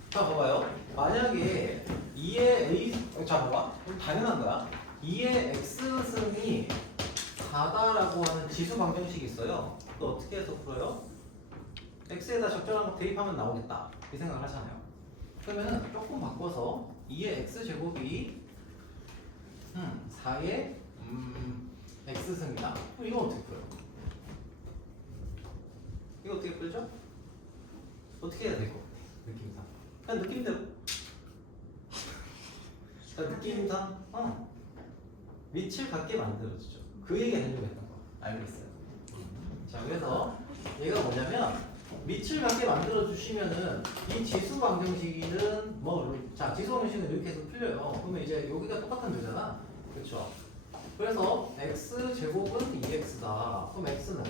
자 봐봐요. 만약에 2의 A 자 봐봐. 당연한 거야. 2의 X승이 4다라고 하는 지수 방정식이 있어요. 그거 어떻게 해서 풀어요? X에다 적절한 거 대입하면 나오겠다. 이 생각을 하잖아요. 그러면은 조금 바꿔서 2의 X제곱이 4의 X승이다. 그럼 이거 어떻게 풀어요? 이거 어떻게 풀죠? 어떻게 해야 될 것 같아? 느낌상. 그냥 느낌대로. 자, 느낌상 밑을 갖게 만들어주죠. 그 얘기 하려고 했던 거 알고 있어요. 자, 그래서 얘가 뭐냐면 밑을 갖게 만들어 주시면은 이 지수 방정식이든 자 지수 방정식은 이렇게 해서 풀려요. 그러면 이제 여기가 똑같은 거잖아, 그렇죠? 그래서 x 제곱은 2x다. 그럼 x는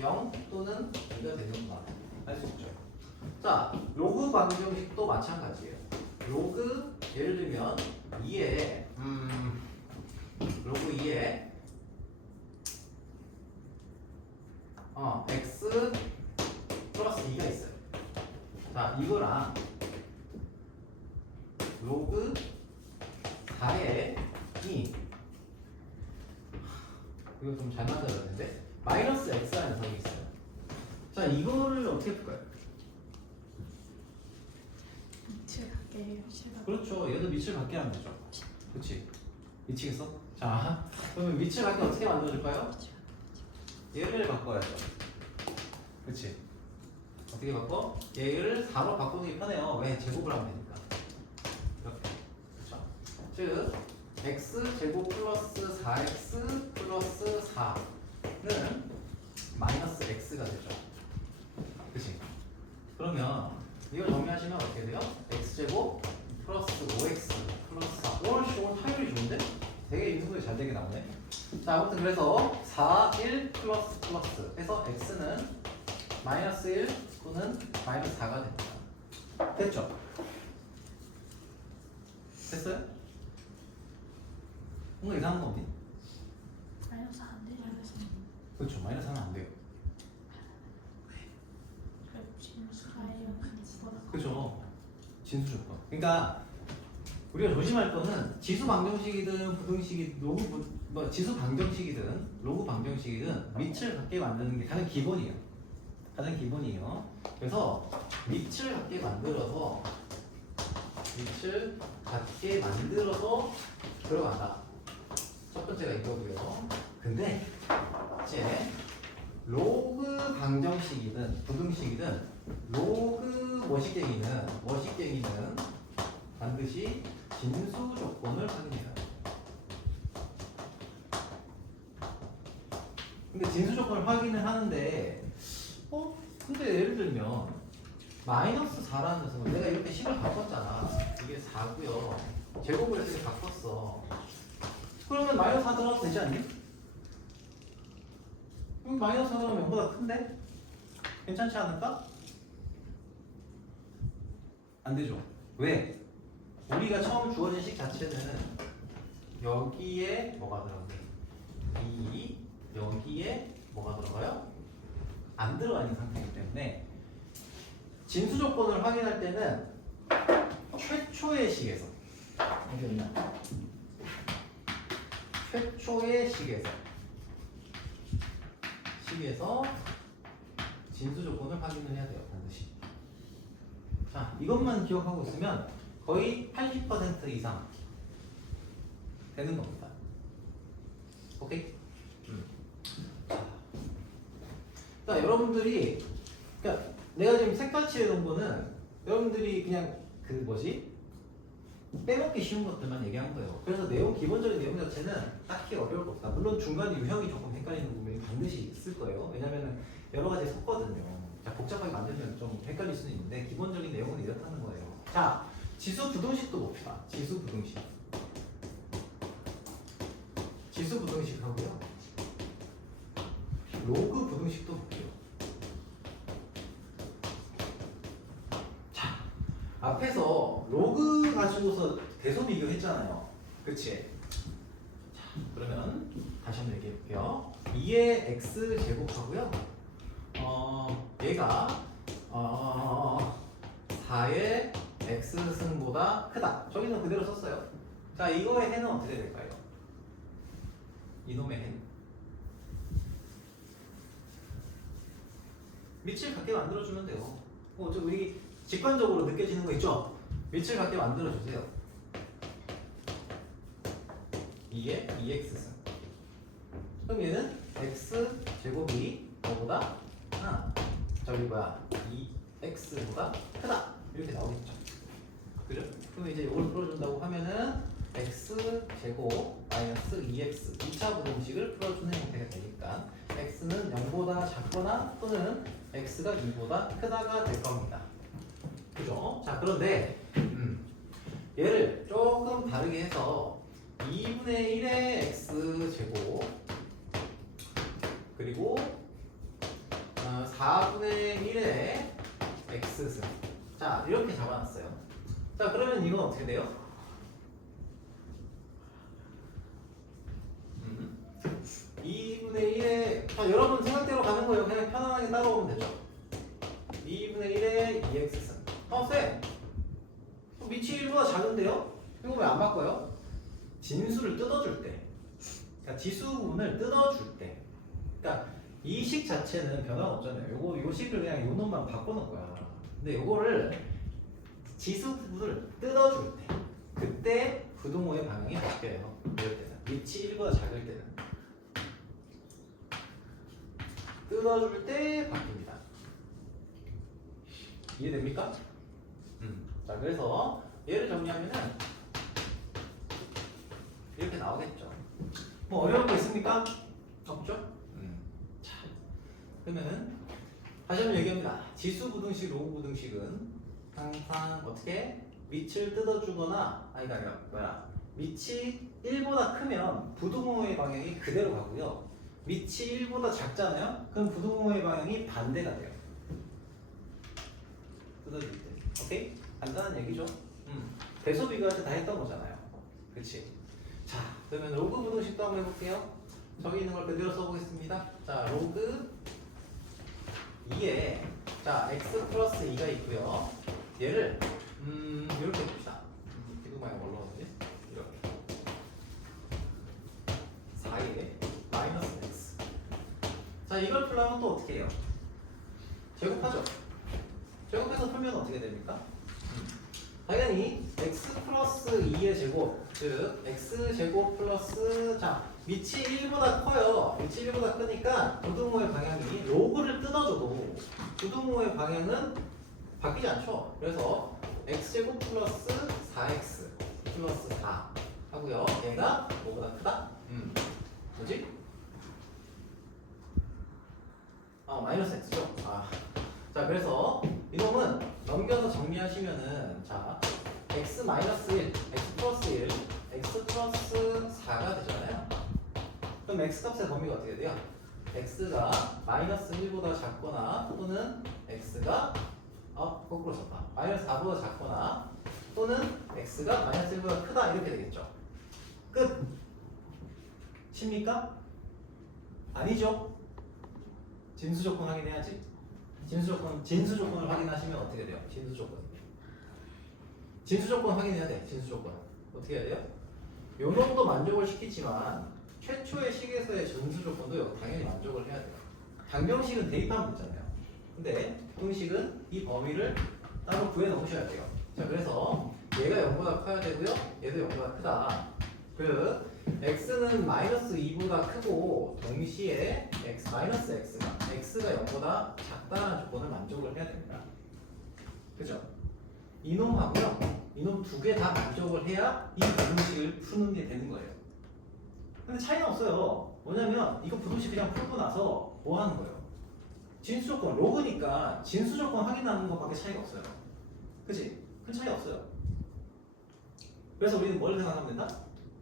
0 또는 2가 되는구나 알 수 있죠. 자, 로그 방정식도 마찬가지예요. 로그 예를 들면 2에 로그 2에 x 플러스 2가 있어요. 자, 이거랑 로그 4에 2 이거 좀 잘 만들었는데 마이너스 x라는 녀석이 있어요. 자, 이거를 어떻게 풀까요? 밑을 갖게 해요. 그렇죠. 얘도 밑을 갖게 하면 되죠. 그렇지? 미치겠어? 자, 그러면 밑을 갖게 어떻게 만들어줄까요? 얘를 바꿔야죠. 그렇지? 어떻게 바꿔? 얘를 4로 바꾸는 게 편해요. 왜? 제곱을 하면 되니까. 이렇게. 그렇죠? 즉 x 제곱 플러스 4x 플러스 4는 마이너스 x가 되죠. 그렇지? 그러면 이걸 정리하시면 어떻게 돼요? x제곱 플러스 5x 플러스 4. 오늘 타율이 좋은데? 되게 인수분해 잘 되게 나오네. 자, 아무튼 그래서 4, 1 플러스 플러스 해서 x는 마이너스 1 또는 마이너스 4가 됩니다. 됐죠? 됐어요? 뭔가 이상한 거 없니? 마이너스 안 되죠. 그렇죠. 마이너스 4는 안 돼요. 그죠. 진수 조건. 그러니까 우리가 조심할 거는 지수 방정식이든 부등식이든 지수 방정식이든 로그 방정식이든 밑을 갖게 만드는 게 가장 기본이에요. 가장 기본이에요. 그래서 밑을 갖게 만들어서 들어간다. 첫 번째가 이거고요. 근데 이제 로그 방정식이든 부등식이든 로그 머식갱이는 반드시 진수 조건을 확인해야 돼요. 근데 진수 조건을 확인을 하는데 근데 예를 들면 마이너스 4라는 녀석은 내가 이렇게 식을 바꿨잖아. 이게 4고요. 제곱을 이렇게 바꿨어. 그러면 마이너스 4 들어가도 되지 않니? 그럼 마이너스 4 들어가면 0보다 큰데? 괜찮지 않을까? 안 되죠. 왜? 우리가 처음 주어진 식 자체는 여기에 뭐가 들어가요? 여기에 뭐가 들어가요? 안 들어가 있는 상태이기 때문에 진수 조건을 확인할 때는 최초의 식에서 여기 있나? 최초의 식에서 진수 조건을 확인을 해야 돼요. 반드시. 자, 이것만 기억하고 있으면 거의 80% 이상 되는 겁니다. 오케이? 자, 여러분들이 그러니까 내가 지금 색깔 칠해놓은 거는 여러분들이 그냥 그 뭐지? 빼먹기 쉬운 것들만 얘기한 거예요. 그래서 기본적인 내용 자체는 딱히 어려울 거 없다. 물론 중간에 유형이 조금 헷갈리는 부분이 반드시 있을 거예요. 왜냐면은 여러 가지 섞거든요. 자, 복잡하게 만들면 좀 헷갈릴 수는 있는데 기본적인 내용은 이렇다는 거예요. 자, 지수 부등식도 봅시다. 지수 부등식 하고요. 로그 부등식도 볼게요. 자, 앞에서 로그 가지고서 대소 비교했잖아요. 그치? 자, 그러면 다시 한번 얘기해 볼게요. 2의 x 제곱하고요. 얘가 4의 x승보다 크다. 저기는 그대로 썼어요. 자, 이거의 해는 어떻게 될까요? 이놈의 해는 밑을 갖게 만들어주면 돼요. 우리 직관적으로 느껴지는 거 있죠? 밑을 갖게 만들어주세요. 2의 2x승. 그럼 얘는 x제곱이 뭐보다? 저기 뭐야? 2x보다 크다. 이렇게 나오겠죠. 그죠? 그럼 이제 이걸 풀어준다고 하면은 x제곱 마이너스 2x 2차 부등식을 풀어주는 형태가 되니까 x는 0보다 작거나 또는 x가 2보다 크다가 될 겁니다. 그죠? 자, 그런데 얘를 조금 다르게 해서 2분의 1의 x제곱 그리고 4분의 1의 x승. 자, 이렇게 잡아놨어요. 자, 그러면 이건 어떻게 돼요? 2분의 1의 자, 여러분 생각대로 가는 거예요. 그냥 편안하게 따라오면 되죠. 2분의 1의 2x승. 쌤! 밑이 1보다 작은데요? 이거 왜 안 바꿔요? 진수를 뜯어줄 때, 그러니까 지수 부분을 뜯어줄 때, 그러니까 이 식 자체는 변화가 없잖아요. 요 식을 그냥 요 놈만 바꿔놓은 거야. 근데 요거를 지수 부분을 뜯어줄 때, 그때 부등호의 방향이 바뀌어요. 이럴 때는 밑이 1보다 작을 때는 뜯어줄 때 바뀝니다. 이해됩니까? 자, 그래서 얘를 정리하면은 이렇게 나오겠죠. 뭐 어려운 거 있습니까? 없죠? 자, 그러면은 다시 한번 얘기합니다. 지수 부등식, 로그 부등식은 항상 어떻게 밑을 뜯어주거나 아니가 아니라 밑이 1보다 크면 부등호의 방향이 그대로 가고요. 밑이 1보다 작잖아요? 그럼 부등호의 방향이 반대가 돼요. 뜯어줄 때. 오케이? 간단한 얘기죠? 대소 비교할 때 다 했던 거잖아요. 그치? 자, 그러면 로그 부등식도 한번 해볼게요. 저기 있는 걸 그대로 써보겠습니다. 자, 로그 2에 자 x 플러스 2가 있고요. 얘를 이렇게 봅시다. 기둥방향 뭘로 하는지? 이렇게 4에 마이너스 x. 자, 이걸 풀려면 또 어떻게 해요? 제곱하죠. 제곱해서 풀면 어떻게 됩니까? 당연히 x 플러스 2의 제곱, 즉 x제곱 플러스 자 밑이 1보다 커요. 밑이 1보다 크니까 부등호의 방향이 로그를 뜯어줘도 부등호의 방향은 바뀌지 않죠. 그래서 x제곱 플러스 4x 플러스 4 하고요. 얘가 뭐보다 크다? 뭐지? 마이너스 x죠. 자, 그래서 이놈은 넘겨서 정리하시면은 자 x 마이너스 1, x 플러스 1, x 플러스 4가 되잖아요. 그럼 x 값의 범위가 어떻게 돼요? x가 마이너스 1보다 작거나 또는 x가 거꾸로 썼다. 마이너스 4보다 작거나 또는 x가 마이너스 1보다 크다 이렇게 되겠죠. 끝. 십니까? 아니죠. 진수 조건 확인해야지. 진수 조건을 확인하시면 어떻게 돼요? 진수 조건 확인해야 돼. 진수 조건 어떻게 해야 돼요? 요 정도 만족을 시키지만 최초의 식에서의 전수 조건도 당연히 만족을 해야 돼요. 방정식은 대입하면 되잖아요. 근데 부등식은 이 범위를 따로 구해 놓으셔야 돼요. 자, 그래서 얘가 0보다 커야 되고요. 얘도 0보다 크다. 그 x는 마이너스 2보다 크고 동시에 마이너스 x가 0보다 작다는 조건을 만족을 해야 됩니다. 그죠? 이놈하고요. 이놈 두 개 다 만족을 해야 이 부등식을 푸는 게 되는 거예요. 근데 차이는 없어요. 뭐냐면 이거 부등식 그냥 풀고 나서 뭐 하는 거예요? 진수 조건, 로그니까 진수 조건 확인하는 것밖에 차이가 없어요. 그치? 큰 차이 없어요. 그래서 우리는 뭘 생각하면 된다?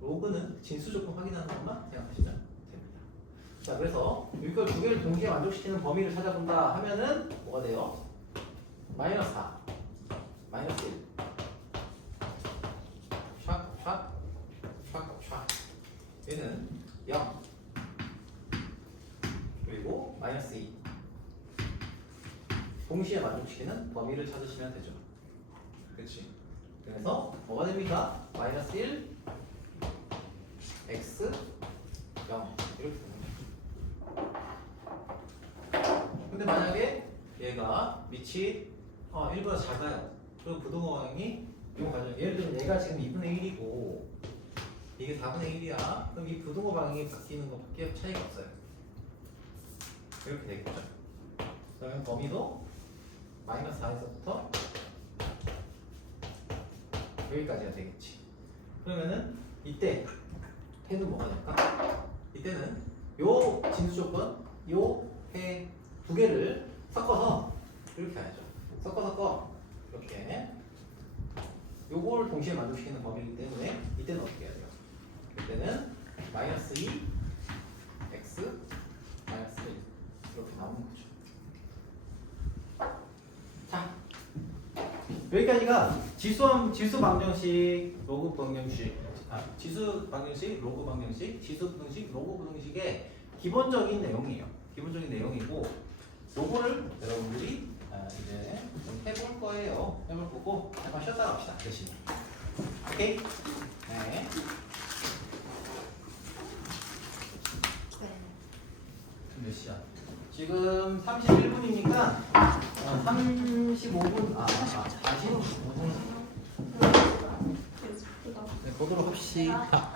로그는 진수 조건 확인하는 것만 생각하시면 됩니다. 자, 그래서 이걸 두 개를 동시에 만족시키는 범위를 찾아본다 하면은 뭐가 돼요? 마이너스 4, 마이너스 1. 얘는 0 그리고 마이너스 2 동시에 만족시키는 범위를 찾으시면 되죠. 그렇지? 그래서 뭐가 됩니까? 마이너스 1 x 0 이렇게 됩니다. 근데 만약에 얘가 밑이 1보다 작아요. 그럼 부등호방이 이거 가져. 예를 들면 얘가 지금 2분의 1이고 이게 4분의 1이야. 그럼 이 부등호 방향이 바뀌는 것밖에 차이가 없어요. 이렇게 되겠죠. 그러면 범위도 마이너스 4에서부터 여기까지가 되겠지. 그러면은 이때 해는 뭐가 될까? 이때는 요 진수 조건, 요 해 두 개를 섞어서 이렇게 해야죠. 섞어 이렇게 요걸 동시에 만족시키는 범위이기 때문에 이때는 어떻게 해야 돼요? 이때는 마이너스 2 x 마이너스 1 이렇게 나오는 거죠. 자, 여기까지가 지수 방정식, 로그 방정식, 지수 방정식, 로그 방정식, 지수 부등식, 로그 부등식의 기본적인 내용이에요. 기본적인 내용이고 요거를 여러분들이 이제 좀 해볼 거예요. 해볼 거고 잠깐 쉬었다 갑시다. 대신. 오케이? 네. 몇 시야? 지금 31분이니까 35분 아쉬운 5분 네, 보도록 합시다.